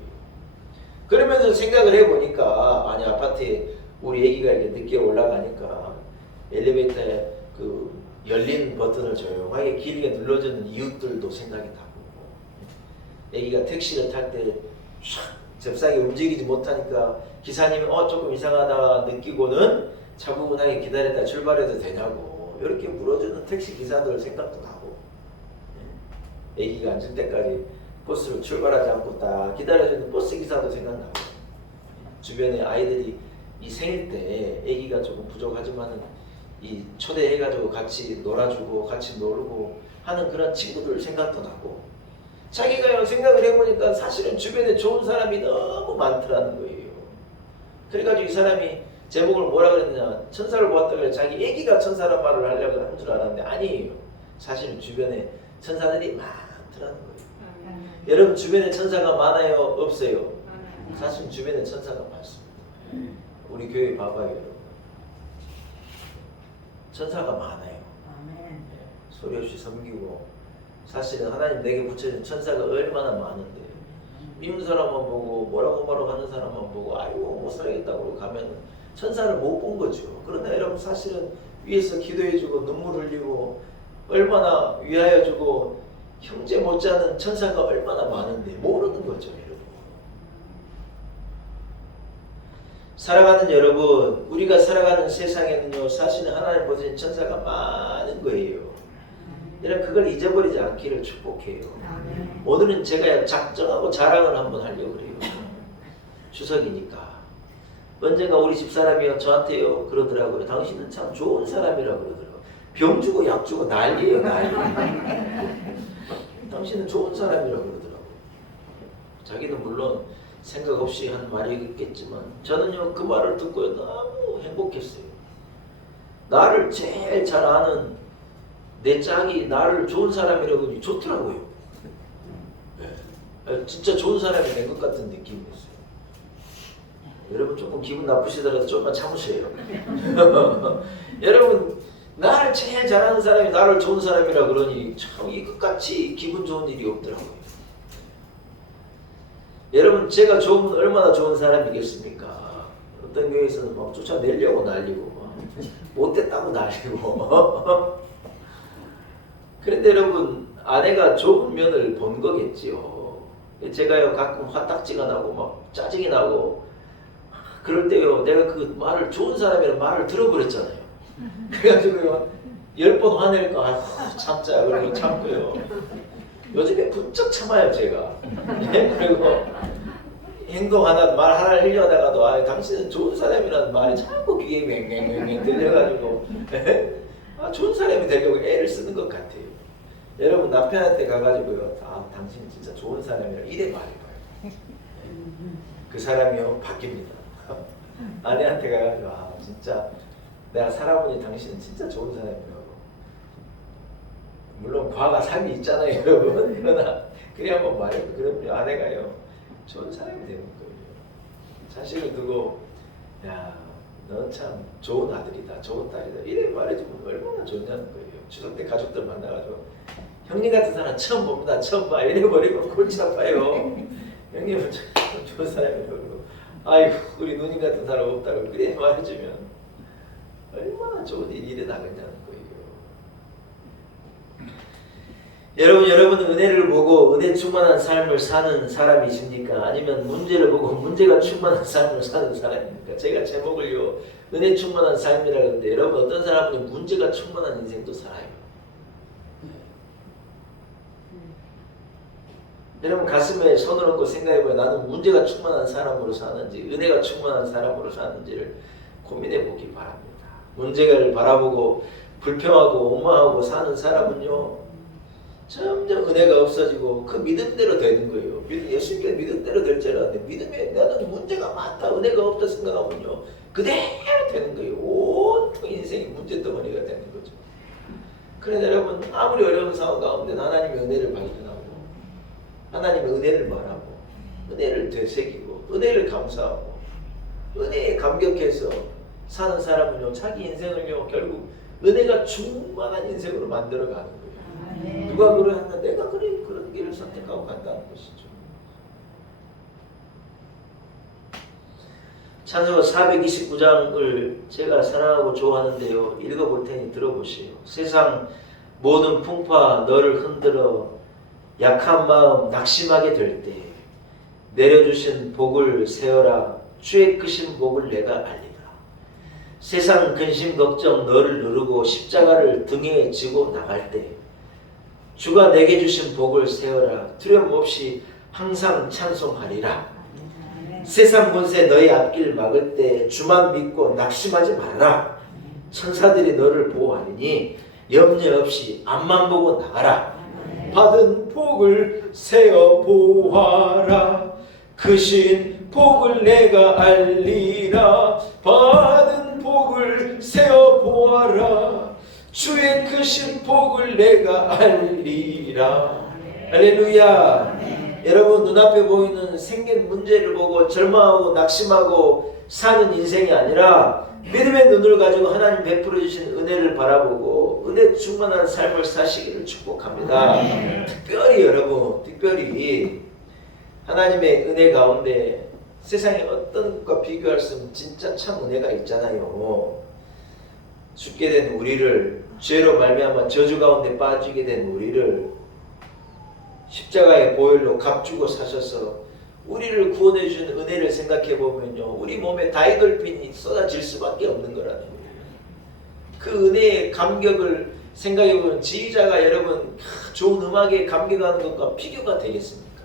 그러면서 생각을 해보니까 아니 아파트에 우리 애기가 이렇게 늦게 올라가니까 엘리베이터에 그 열린 버튼을 조용하게 길게 눌러주는 이웃들도 생각이 나고 애기가 택시를 탈 때 잽싸게 움직이지 못하니까 기사님이 조금 이상하다 느끼고는 차분하게 기다렸다 출발해도 되냐고 이렇게 물어주는 택시 기사들 생각도 나고 애기가 앉을 때까지 버스를 출발하지 않고 딱 기다려주는 버스 기사도 생각나고 주변에 아이들이 이 생일 때 애기가 조금 부족하지만은 이 초대해가지고 같이 놀아주고 같이 놀고 하는 그런 친구들 생각도 나고 자기가 생각을 해보니까 사실은 주변에 좋은 사람이 너무 많더라는 거예요. 그래가지고 이 사람이 제목을 뭐라 그랬냐 천사를 보았다고 해서 자기 애기가 천사란 말을 하려고 한 줄 알았는데 아니에요. 사실은 주변에 천사들이 많더라는 거예요. 여러분 주변에 천사가 많아요? 없어요? 사실 주변에 천사가 많습니다. 우리 교회 봐봐요 여러분. 천사가 많아요. 소리 없이 섬기고 사실은 하나님 내게 붙여준 천사가 얼마나 많은데 미운 사람만 보고 뭐라고 하는 사람만 보고 아이고 못 살겠다고 가면 천사를 못 본 거죠. 그러나 여러분 사실은 위에서 기도해주고 눈물 흘리고 얼마나 위하여주고 형제 못지않은 천사가 얼마나 많은데 모르는 거죠 여러분. 살아가는 여러분 우리가 살아가는 세상에는요 사실은 하나님 보신 천사가 많은 거예요. 여러분 그걸 잊어버리지 않기를 축복해요. 오늘은 제가 작정하고 자랑을 한번 하려고 그래요. 추석이니까. 언젠가 우리 집사람이요 저한테요 그러더라고요. 당신은 참 좋은 사람이라고 그러더라고요. 병 주고 약 주고 난리예요, 난리. 당신은 좋은 사람이라고 그러더라고요. 자기는 물론 생각 없이 한 말이겠지만 저는요 그 말을 듣고 너무 행복했어요. 나를 제일 잘 아는 내 짝이 나를 좋은 사람이라고 좋더라고요. 네. 진짜 좋은 사람이 된 것 같은 느낌이었어요. 여러분 조금 기분 나쁘시더라도 조금만 참으세요. 여러분 나를 제일 잘하는 사람이 나를 좋은 사람이라 그러니 참 이것같이 기분 좋은 일이 없더라고요. 여러분 제가 좋으면 얼마나 좋은 사람이겠습니까? 어떤 교회에서는 막 쫓아내려고 난리고 막 못됐다고 난리고 그런데 여러분 아내가 좋은 면을 본 거겠지요. 제가요 가끔 화딱지가 나고 막 짜증이 나고 그럴 때요 내가 그 말을 좋은 사람이라는 말을 들어버렸잖아요. 그래가지고요 10번 화낼까 아휴 참자 그러고 참고요. 요즘에 부쩍 참아요 제가. 그리고 행동 하나 말 하나를 하려다가도 아 당신은 좋은 사람이라는 말이 자꾸 귀에 맹맹맹맹 들려가지고 아 좋은 사람이 되려고 애를 쓰는 것 같아요. 여러분 남편한테 가가지고요 아 당신 진짜 좋은 사람이라 이래 말해봐요. 그 사람이요 바뀝니다. 아내한테 가가지고 아 진짜 내가 살아보니 당신은 진짜 좋은 사람이라고. 물론 과가 삶이 있잖아요 여러분. 그러나 그래 한번 말해도 그럼요 아내가요 좋은 사람이 되는 거예요. 자식을 두고 야 너 참 좋은 아들이다 좋은 딸이다 이래 말해주면 얼마나 좋냐는 거예요. 추석 때 가족들 만나가지고 형님 같은 사람 처음 봅니다 처음 봐 이래 버리면 골치 아파요. 형님은 참 좋은 사람이라고 아이고 우리 누님 같은 사람 없다고 그래 말해주면 얼마나 좋은 일이 일어나겠냐는 거예요. 여러분은 은혜를 보고 은혜 충만한 삶을 사는 사람이십니까? 아니면 문제를 보고 문제가 충만한 삶을 사는 사람입니까? 제가 제목을요 은혜 충만한 삶이라고 하는데 여러분 어떤 사람은 문제가 충만한 인생도 살아요. 여러분 가슴에 손을 얹고 생각해보면 나는 문제가 충만한 사람으로 사는지 은혜가 충만한 사람으로 사는지를 고민해보기 바랍니다. 문제를 바라보고 불평하고 원망하고 사는 사람은요 점점 은혜가 없어지고 그 믿음대로 되는 거예요. 예수님께 믿음대로 될 줄 알았는데 믿음에 나는 문제가 많다 은혜가 없다 생각하면요 그대로 되는 거예요. 온통 인생이 문제덩어리가 되는 거죠. 그런데 여러분 아무리 어려운 상황 가운데 하나님의 은혜를 발견하고 하나님의 은혜를 말하고 은혜를 되새기고 은혜를 감사하고 은혜에 감격해서 사는 사람은요 자기 인생을요 결국 은혜가 충만한 인생으로 만들어가는 거예요. 누가 그러했나 내가 그런 길을 선택하고 간다는 것이죠. 찬송가 429장을 제가 사랑하고 좋아하는데요 읽어볼 테니 들어보세요. 세상 모든 풍파 너를 흔들어 약한 마음 낙심하게 될 때 내려주신 복을 세어라 주의 크신 복을 내가 알리라. 세상 근심 걱정 너를 누르고 십자가를 등에 지고 나갈 때 주가 내게 주신 복을 세어라 두려움 없이 항상 찬송하리라. 세상 권세 너의 앞길 막을 때 주만 믿고 낙심하지 말라. 천사들이 너를 보호하리니 염려 없이 앞만 보고 나가라. 받은 복을 세어 보아라. 크신 복을 내가 알리라. 받은 복을 세어 보아라. 주의 크신 복을 내가 알리라. 할렐루야. 여러분 눈앞에 보이는 생긴 문제를 보고 절망하고 낙심하고 사는 인생이 아니라 믿음의 눈을 가지고 하나님 베풀어 주신 은혜를 바라보고 은혜 충만한 삶을 사시기를 축복합니다. 특별히 여러분 특별히 하나님의 은혜 가운데 세상에 어떤 것과 비교할 수 없는 진짜 참 은혜가 있잖아요. 죽게 된 우리를 죄로 말미암아 저주 가운데 빠지게 된 우리를 십자가의 보혈로 값주고 사셔서 우리를 구원해 주신 은혜를 생각해 보면요 우리 몸에 다이돌핀이 쏟아질 수밖에 없는 거라는 거예요. 그 은혜의 감격을 생각해 보면 지휘자가 여러분 좋은 음악에 감격하는 것과 비교가 되겠습니까?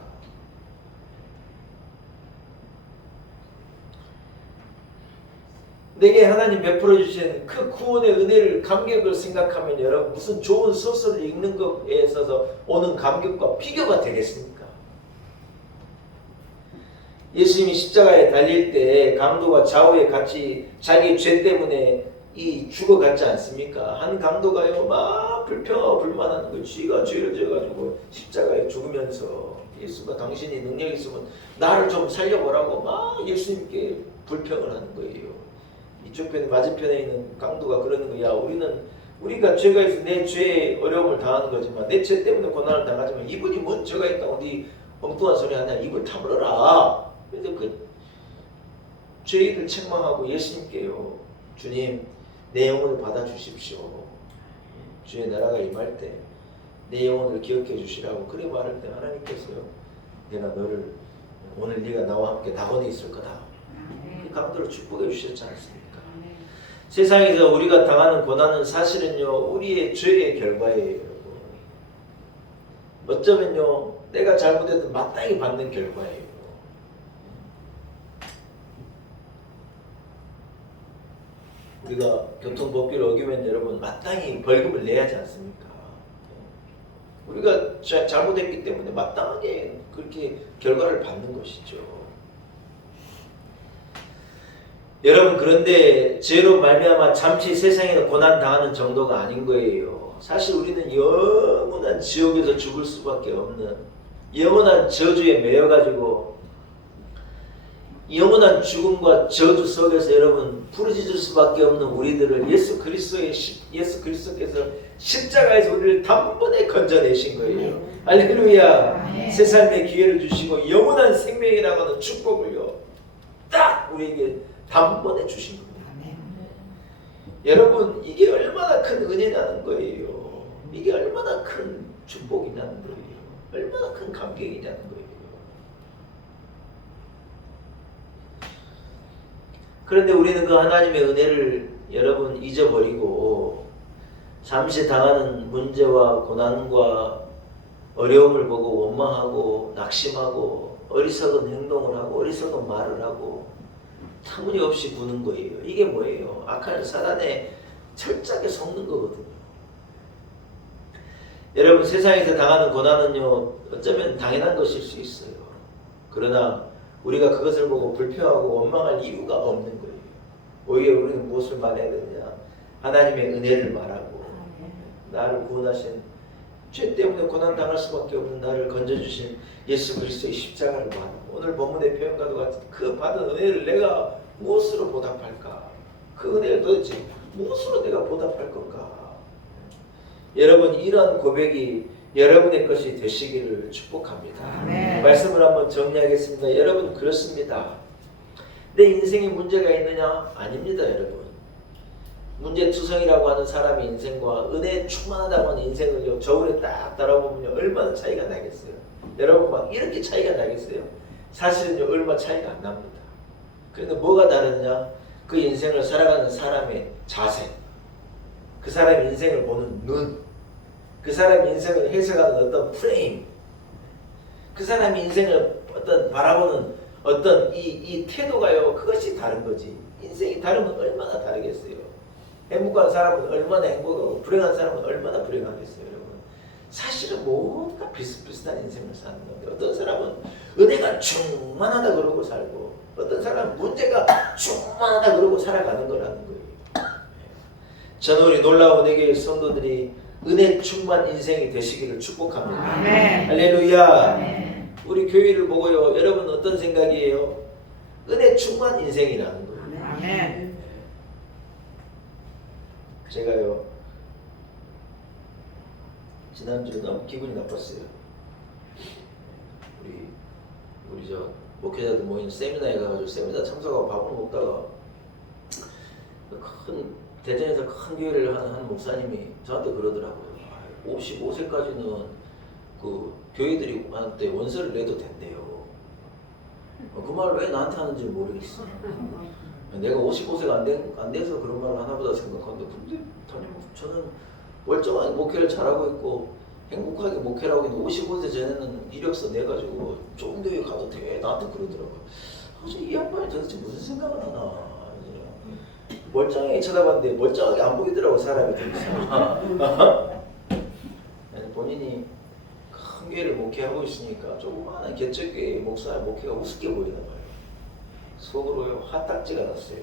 근데 내게 하나님 베풀어 주신 그 구원의 은혜를 감격을 생각하면 여러분 무슨 좋은 소설을 읽는 것에 있어서 오는 감격과 비교가 되겠습니까? 예수님이 십자가에 달릴 때 강도가 좌우에 같이 자기 죄 때문에 죽어갔지 않습니까? 한 강도가요 막 불평하고 불만하는 거예요. 쥐가 죄를 져가지고 십자가에 죽으면서 예수가 당신이 능력 있으면 나를 좀 살려보라고 막 예수님께 불평을 하는 거예요. 이쪽 편에 맞은편에 있는 강도가 그러는 거야. 우리가 죄가 있어 내 죄에 어려움을 당하는 거지만 내 죄 때문에 고난을 당하지만 이분이 뭔 죄가 있다고 네 엉뚱한 소리 하냐. 입을 다물어라. 그래서 그 죄인을 책망하고 예수님께요. 주님 내 영혼을 받아주십시오. 주의 나라가 임할 때 내 영혼을 기억해 주시라고 그래 말할 때 하나님께서요. 내가 너를 오늘 네가 나와 함께 낙원에 있을 거다. 그 강도를 축복해 주셨지 않습니까? 세상에서 우리가 당하는 고난은 사실은요 우리의 죄의 결과예요. 여러분. 어쩌면요 내가 잘못해도 마땅히 받는 결과예요. 우리가 교통법규를 어기면 여러분 마땅히 벌금을 내야 하지 않습니까? 우리가 잘못했기 때문에 마땅하게 그렇게 결과를 받는 것이죠. 여러분 그런데 죄로 말미암아 잠시 세상에서 고난 당하는 정도가 아닌 거예요. 사실 우리는 영원한 지옥에서 죽을 수밖에 없는 영원한 저주에 매여가지고 영원한 죽음과 저주 속에서 여러분 부르짖을 수밖에 없는 우리들을 예수 그리스도께서 십자가에서 우리를 단번에 건져내신 거예요. 할렐루야. 새 삶의 기회를 주시고 영원한 생명이라고 하는 축복을요 딱 우리에게 단번에 주신 겁니다. 여러분 이게 얼마나 큰 은혜냐는 거예요. 이게 얼마나 큰 축복이냐는 거예요. 얼마나 큰 감격이냐는 거예요. 그런데 우리는 그 하나님의 은혜를 여러분 잊어버리고 잠시 당하는 문제와 고난과 어려움을 보고 원망하고 낙심하고 어리석은 행동을 하고 어리석은 말을 하고 터무니없이 구는 거예요. 이게 뭐예요? 악한 사단에 철저하게 속는 거거든요. 여러분 세상에서 당하는 고난은요 어쩌면 당연한 것일 수 있어요. 그러나 우리가 그것을 보고 불평하고 원망할 이유가 없는 거예요. 오히려 우리는 무엇을 말해야 되느냐? 하나님의 은혜를 말하고 나를 구원하신 죄 때문에 고난 당할 수밖에 없는 나를 건져주신 예수 그리스도의 십자가를 말하고 오늘 본문의 표현과도 같이 그 받은 은혜를 내가 무엇으로 보답할까? 그 은혜를 도대체 무엇으로 내가 보답할 건가? 여러분 이러한 고백이 여러분의 것이 되시기를 축복합니다. 말씀을 한번 정리하겠습니다. 여러분 그렇습니다. 내 인생에 문제가 있느냐? 아닙니다. 여러분. 문제투성이라고 하는 사람의 인생과 은혜에 충만하다고 하는 인생을요 저울에 딱 달아보면 얼마나 차이가 나겠어요. 여러분 막 이렇게 차이가 나겠어요? 사실은요 얼마 차이가 안 납니다. 그런데 뭐가 다르냐? 그 인생을 살아가는 사람의 자세, 그 사람의 인생을 보는 눈, 그 사람의 인생을 해석하는 어떤 프레임, 그 사람의 인생을 어떤 바라보는 어떤 이 태도가요 그것이 다른 거지. 인생이 다르면 얼마나 다르겠어요. 행복한 사람은 얼마나 행복하고 불행한 사람은 얼마나 불행하겠어요. 여러분 사실은 모두가 비슷비슷한 인생을 사는 건데 어떤 사람은 은혜가 충만하다 그러고 살고 어떤 사람은 문제가 충만하다 그러고 살아가는 거라는 거예요. 저는 우리 놀라운 은혜교회 성도들이 은혜 충만 인생이 되시기를 축복합니다. 아멘. 할렐루야. 아멘. 우리 교회를 보고요 여러분 어떤 생각이에요? 은혜 충만 인생이라는 거예요. 아멘. 제가요 지난주에 너무 기분이 나빴어요. 우리 저 목회자들 모인 세미나에 가가지고 세미나 참석하고 밥을 먹다가 큰 대전에서 큰 교회를 하는 한 목사님이 저한테 그러더라고요. 55세까지는 그 교회들이 한테 원서를 내도 된대요. 그 말을 왜 나한테 하는지 모르겠어. 내가 55세가 안 돼서 그런 말을 하나 보다 생각하는데 근데 저는 멀쩡하게 목회를 잘하고 있고 행복하게 목회를 하고 있는데 55세 전에는 이력서 내가지고 좋은 교회 가도 돼 나한테 그러더라고요. 이 양반이 도대체 무슨 생각을 하나. 멀쩡하게 쳐다봤는데 멀쩡하게 안 보이더라고 사람이 좀 있어. 본인이 큰 교회를 목회하고 있으니까 조그마한 개척교회 목사 목회가 우습게 보이나 봐요. 속으로 화딱지가 났어요.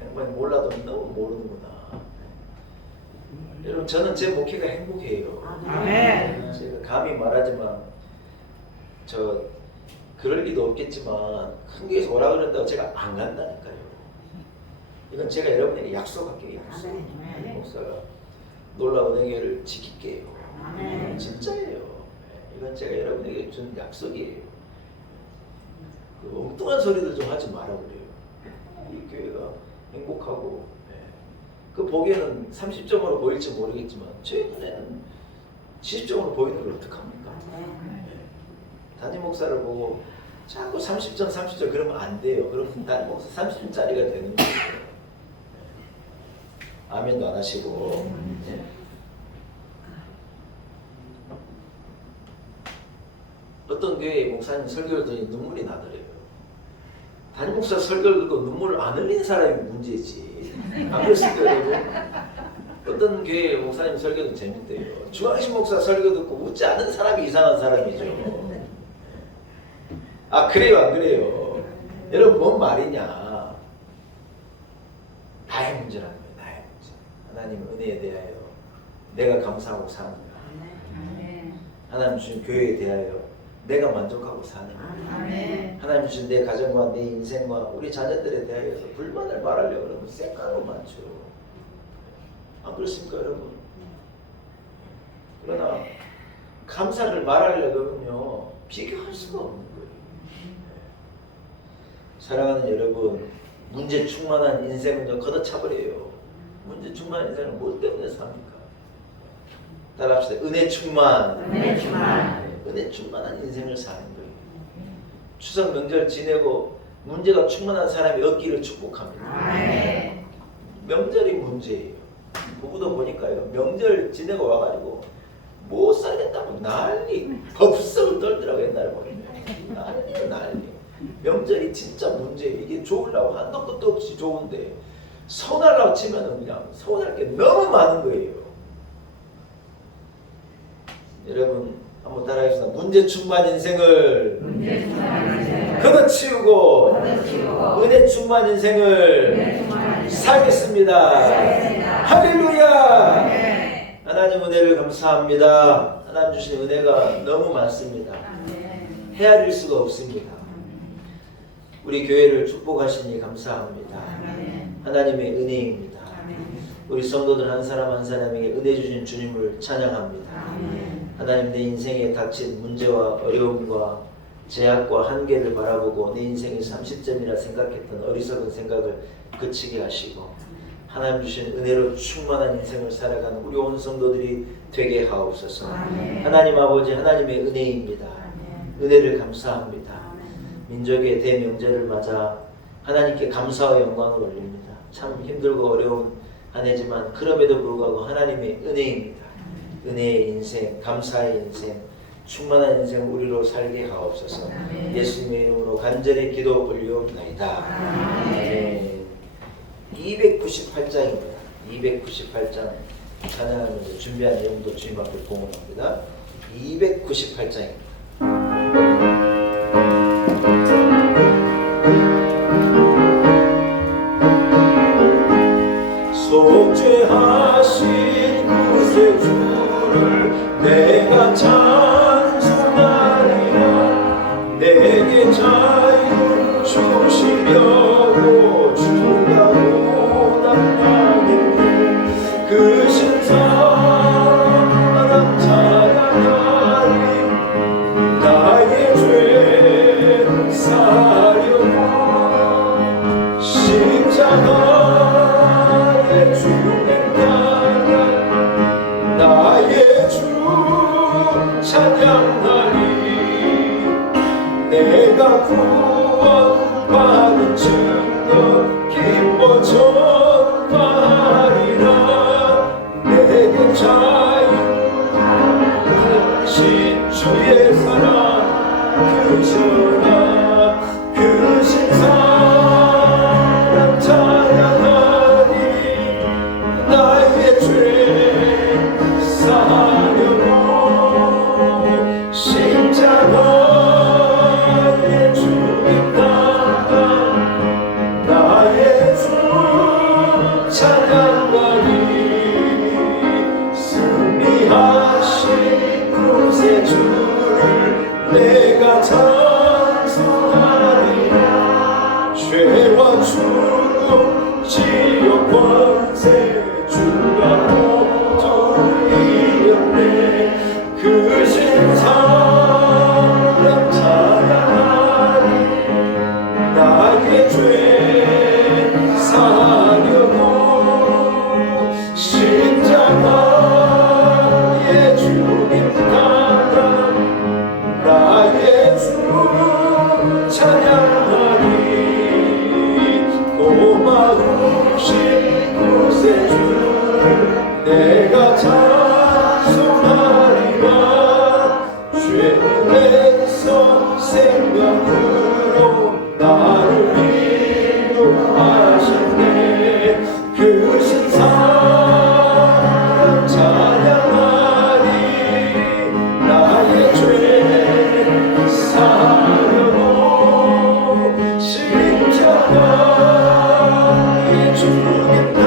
양반이 몰라도 너무 모르는구나. 여러분 저는 제 목회가 행복해요. 아멘. 제가 감히 말하지만 저 그럴 리도 없겠지만 큰 교회에서 오라 그런다고 제가 안 간다니까요. 이건 제가 여러분에게 약속할게요. 약속. 아멘. 목사가 놀라운 은혜를 지킬게요. 아멘. 진짜예요. 이건 제가 여러분에게 준 약속이에요. 그 엉뚱한 소리들 좀 하지 말아 그래요. 이 교회가 행복하고 그 보기에는 30점으로 보일지 모르겠지만 제 눈에는 70점으로 보이는 걸 어떡합니까? 담임 목사를 보고 자꾸 30점 30점 그러면 안 돼요. 그러면 담임 목사 30점짜리가 되는 거예요. 아멘도 안 하시고. 어떤 교회 목사님 설교를 들으니 눈물이 나더래요. 담임 목사 설교를 듣고 눈물을 안 흘린 사람이 문제지. 안 그랬을까요, 여러분? 어떤 교회 목사님 설교도 재밌대요. 주황식 목사 설교 듣고 웃지 않는 사람이 이상한 사람이죠. 아 그래요 안 그래요? 여러분 뭔 말이냐? 나의 문제라는 거예요. 나의 문제. 하나님 은혜에 대하여 내가 감사하고 사는 거야. 하나님 주신 교회에 대하여 내가 만족하고 사는 거야. 하나님 주신 내 가정과 내 인생과 우리 자녀들에 대하여서 불만을 말하려고 그러면 쌩까고 많죠. 안 그렇습니까 여러분? 그러나 감사를 말하려고 하면요 비교할 수가 없는 거예요. 사랑하는 여러분, 문제 충만한 인생은요 걷어차버려요. 문제 충만한 인생을 뭐 때문에 삽니까? 따라합시다. 은혜 충만. 은혜 충만. 은혜 충만한 인생을 사는 거예요. 추석 명절 지내고 문제가 충만한 사람이 얻기를 축복합니다. 아멘. 명절이 문제예요. 부부도 보니까요 명절 지내고 와가지고 못 살겠다고 난리 법석을 떨더라고. 옛날에 보니까 난리. 명절이 진짜 문제예요. 이게 좋으려고 한도 끝도 없이 좋은데 서운하려고 치면은 그냥 서운할 게 너무 많은 거예요. 여러분 한번 따라해봅시다. 문제 충만 인생을 걷어치우고 은혜 충만 인생을 살겠습니다. 할렐루야. 하나님 은혜를 감사합니다. 하나님 주신 은혜가 너무 많습니다. 헤아릴 수가 없습니다. 우리 교회를 축복하시니 감사합니다. 하나님의 은혜입니다. 우리 성도들 한 사람 한 사람에게 은혜 주신 주님을 찬양합니다. 하나님 내 인생에 닥친 문제와 어려움과 제약과 한계를 바라보고 내 인생이 30점이라 생각했던 어리석은 생각을 그치게 하시고 하나님 주신 은혜로 충만한 인생을 살아가는 우리 온 성도들이 되게 하옵소서. 하나님 아버지 하나님의 은혜입니다. 은혜를 감사합니다. 민족의 대명절을 맞아 하나님께 감사와 영광을 올립니다. 참 힘들고 어려운 한 해지만 그럼에도 불구하고 하나님의 은혜입니다. 은혜의 인생, 감사의 인생, 충만한 인생 우리로 살게 하옵소서. 예수님의 이름으로 간절히 기도 올리옵나이다. 298장입니다. 298장 찬양하면서 준비한 내용도 주님 앞에 공헌합니다. 298장입니다. 속죄하신 구세주를 내가 찬송하리라. 내게 자유 주시려고 주가 고난하는데 그 신사랑 찬양하리. 나의 죄 사려고 십자가에 죽는 나의 주 찬양하리. 내가 구원받은 증거 기뻐 전파하리라. 내게 자유 신 주의 사랑 그 전하 그 신사 나오신 구세주를 내가 찬송하리라. 죄에서 생명으로 나를 인도하셨네. 그 신사 찬양하리. 나의 죄 사하려고 십자가에 죽겠다.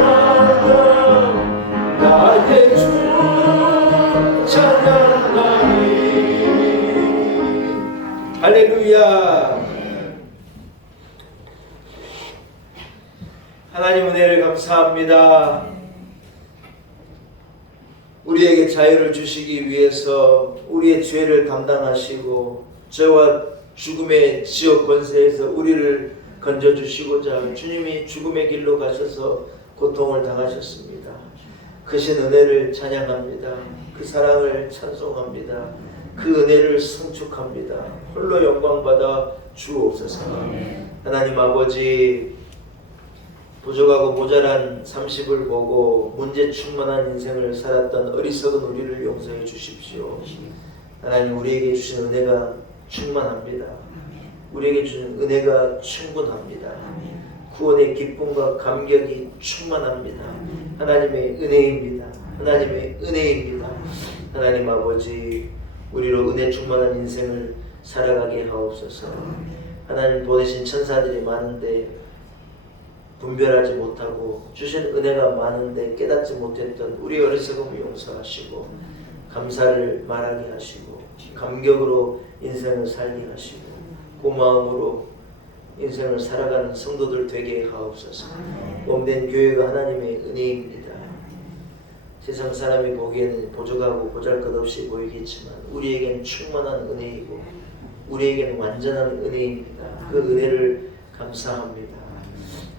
나의 주 찬양하리. 할렐루야. 하나님 은혜를 감사합니다. 우리에게 자유를 주시기 위해서 우리의 죄를 담당하시고 죄와 죽음의 지옥 권세에서 우리를 건져주시고자 주님이 죽음의 길로 가셔서 고통을 당하셨습니다. 크신 은혜를 찬양합니다. 그 사랑을 찬송합니다. 그 은혜를 성축합니다. 홀로 영광받아 주옵소서. 하나님 아버지, 부족하고 모자란 30을 보고 문제 충만한 인생을 살았던 어리석은 우리를 용서해 주십시오. 하나님, 우리에게 주신 은혜가 충만합니다. 우리에게 주신 은혜가 충분합니다. 구원의 기쁨과 감격이 충만합니다. 하나님의 은혜입니다. 하나님의 은혜입니다. 하나님 아버지, 우리로 은혜 충만한 인생을 살아가게 하옵소서. 하나님 보내신 천사들이 많은데 분별하지 못하고 주신 은혜가 많은데 깨닫지 못했던 우리 어리석음을 용서하시고 감사를 말하게 하시고 감격으로 인생을 살게 하시고 고마움으로 인생을 살아가는 성도들 되게 하옵소서. 몸된 교회가 하나님의 은혜입니다. 세상 사람이 보기에는 부족하고 보잘것없이 보이겠지만 우리에게는 충만한 은혜이고 우리에게는 완전한 은혜입니다. 그 은혜를 감사합니다.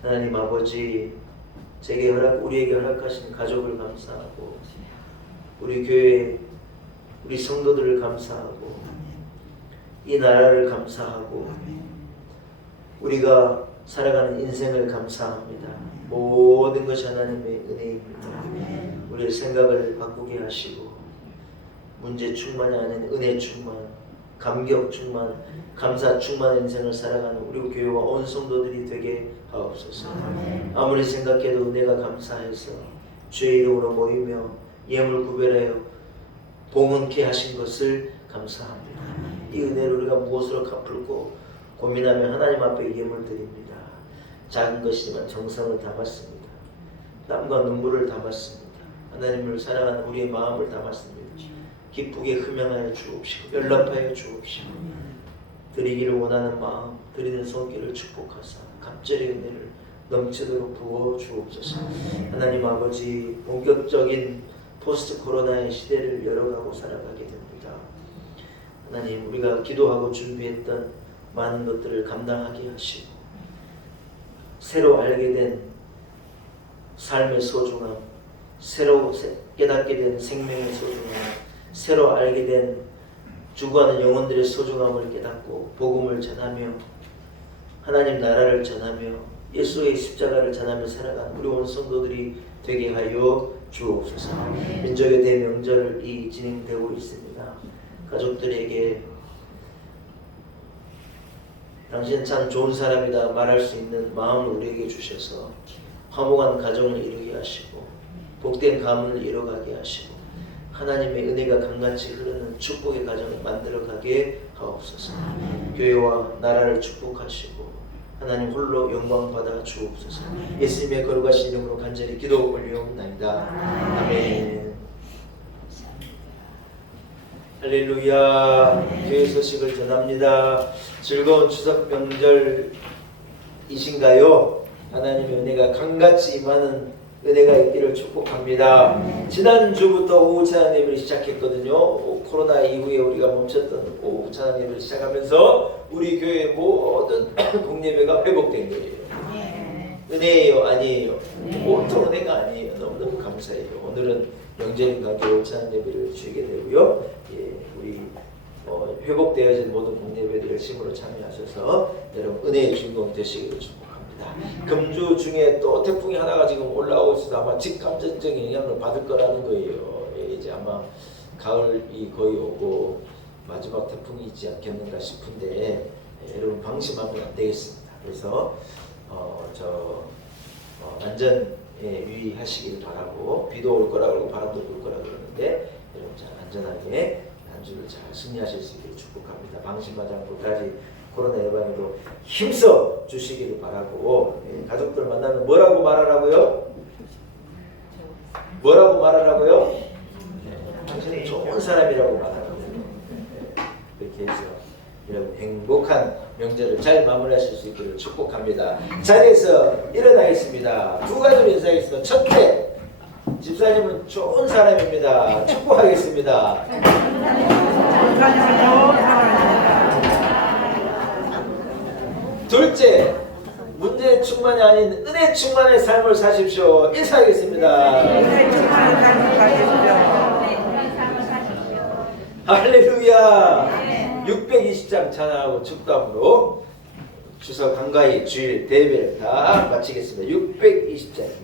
하나님 아버지, 우리에게 허락하신 가족을 감사하고 우리 교회 우리 성도들을 감사하고 이 나라를 감사하고 우리가 살아가는 인생을 감사합니다. 모든 것이 하나님의 은혜입니다. 우리의 생각을 바꾸게 하시고 문제 충만이 아닌 은혜 충만, 감격 충만, 감사 충만한 인생을 살아가는 우리 교회와 온 성도들이 되게 하옵소서. 아무리 생각해도 내가 감사해서 주의 이름으로 모이며 예물 구별하여 봉헌케 하신 것을 감사합니다. 이 은혜를 우리가 무엇으로 갚을고 고민하며 하나님 앞에 예물 드립니다. 작은 것이지만 정성을 담았습니다. 땀과 눈물을 담았습니다. 하나님을 사랑하는 우리의 마음을 담았습니다. 기쁘게 흠양하여 주옵시고 연락하여 주옵시고 드리기를 원하는 마음, 드리는 손길을 축복하사 갑절의 은혜를 넘치도록 부어 주옵소서. 하나님 아버지, 본격적인 포스트 코로나의 시대를 열어가고 살아가게 됩니다. 하나님, 우리가 기도하고 준비했던 많은 것들을 감당하게 하시고 새로 알게 된 삶의 소중함, 새로 깨닫게 된 생명의 소중함, 새로 알게 된 죽어가는 영혼들의 소중함을 깨닫고 복음을 전하며 하나님 나라를 전하며 예수의 십자가를 전하며 살아가는 우리 온 성도들이 되게 하여 주옵소서. 민족의 대명절이 진행되고 있습니다. 가족들에게 당신은 참 좋은 사람이다 말할 수 있는 마음을 우리에게 주셔서 화목한 가정을 이루게 하시고 복된 가문을 이뤄가게 하시고 하나님의 은혜가 강같이 흐르는 축복의 가정을 만들어가게 하옵소서. 교회와 나라를 축복하시고 하나님 홀로 영광 받아 주옵소서. 예수님의 거룩하신 이름으로 간절히 기도 올리옵나이다. 아멘. 할렐루야. 교회 소식을 전합니다. 즐거운 추석 명절이신가요? 하나님의 은혜가 강같이 임하는 은혜가 있기를 축복합니다. 지난주부터 오후 찬양 예배를 시작했거든요. 코로나 이후에 우리가 멈췄던 오후 찬양 예배를 시작하면서 우리 교회 모든 공예배가 회복된 거예요. 은혜예요? 아니에요? 보통 은혜가 아니에요. 너무너무 감사해요. 오늘은 명절인가 겨울 찬양 예배를 드리게 되고요. 예, 우리 회복되어진 모든 공예배들 열심으로 참여하셔서 여러분 은혜의 주인공 되시기를 축복합니다. 축복합니다. 금주 중에 또 태풍이 하나가 지금 올라오고 있어서 아마 직감전적인 영향을 받을 거라는 거예요. 이제 아마 가을이 거의 오고 마지막 태풍이 있지 않겠는가 싶은데 여러분 방심하면 안 되겠습니다. 그래서 안전에 유의하시길 바라고, 비도 올 거라 그러고 바람도 불 거라 그러는데 여러분 잘 안전하게 한 주를 잘 승리하실 수 있기를 축복합니다. 방심하지 않고 까지 코로나 예방에도 힘써 주시기를 바라고, 가족들 만나면 뭐라고 말하라고요? 뭐라고 말하라고요? 당신은 좋은 사람이라고 말하라고요. 그렇게 해서 여러분 행복한 명절을 잘 마무리하실 수 있기를 축복합니다. 자리에서 일어나겠습니다. 두 가지로 인사하겠습니다. 첫째, 집사님은 좋은 사람입니다. 축복하겠습니다. 둘째, 문제 충만이 아닌 은혜 충만의 삶을 사십시오. 인사하겠습니다. 할렐루야. 620장 찬양하고 축담으로 추석 한가위 주일 대회를 다 마치겠습니다. 620장입니다.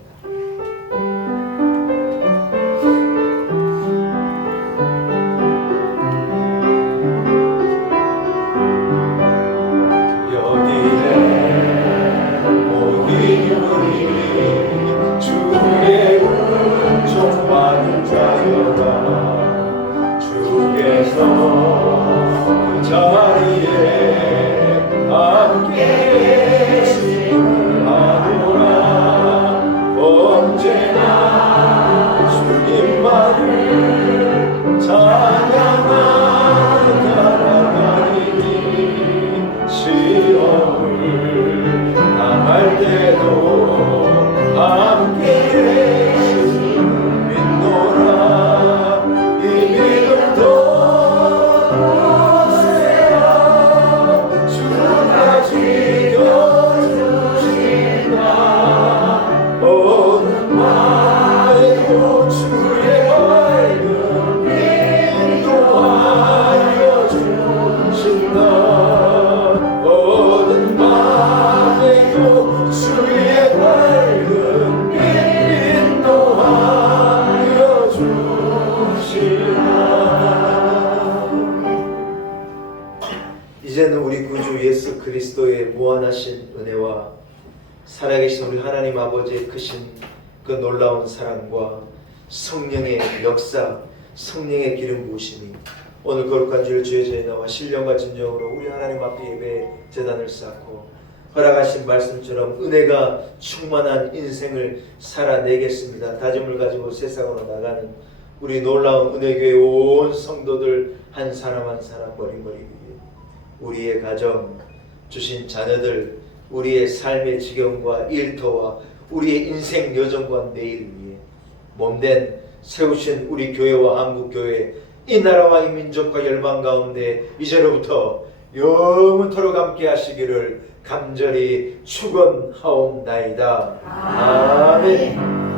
이제는 우리 구주 예수 그리스도의 무한하신 은혜와 살아계신 우리 하나님 아버지의 크신 그 놀라운 사랑과 성령의 역사, 성령의 기름 부으심이 오늘 거룩한 주일 주의 제에 나와 신령과 진정으로 우리 하나님 앞에 예배 제단을 쌓고 허락하신 말씀처럼 은혜가 충만한 인생을 살아내겠습니다. 다짐을 가지고 세상으로 나가는 우리 놀라운 은혜교회 온 성도들 한 사람 한 사람 머리머리 위에 우리의 가정, 주신 자녀들, 우리의 삶의 지경과 일터와 우리의 인생 여정과 내일 위에 몸된 세우신 우리 교회와 한국교회, 이 나라와 이 민족과 열방 가운데 이제로부터 영원토록 함께 하시기를 간절히 축원하옵나이다. 아멘.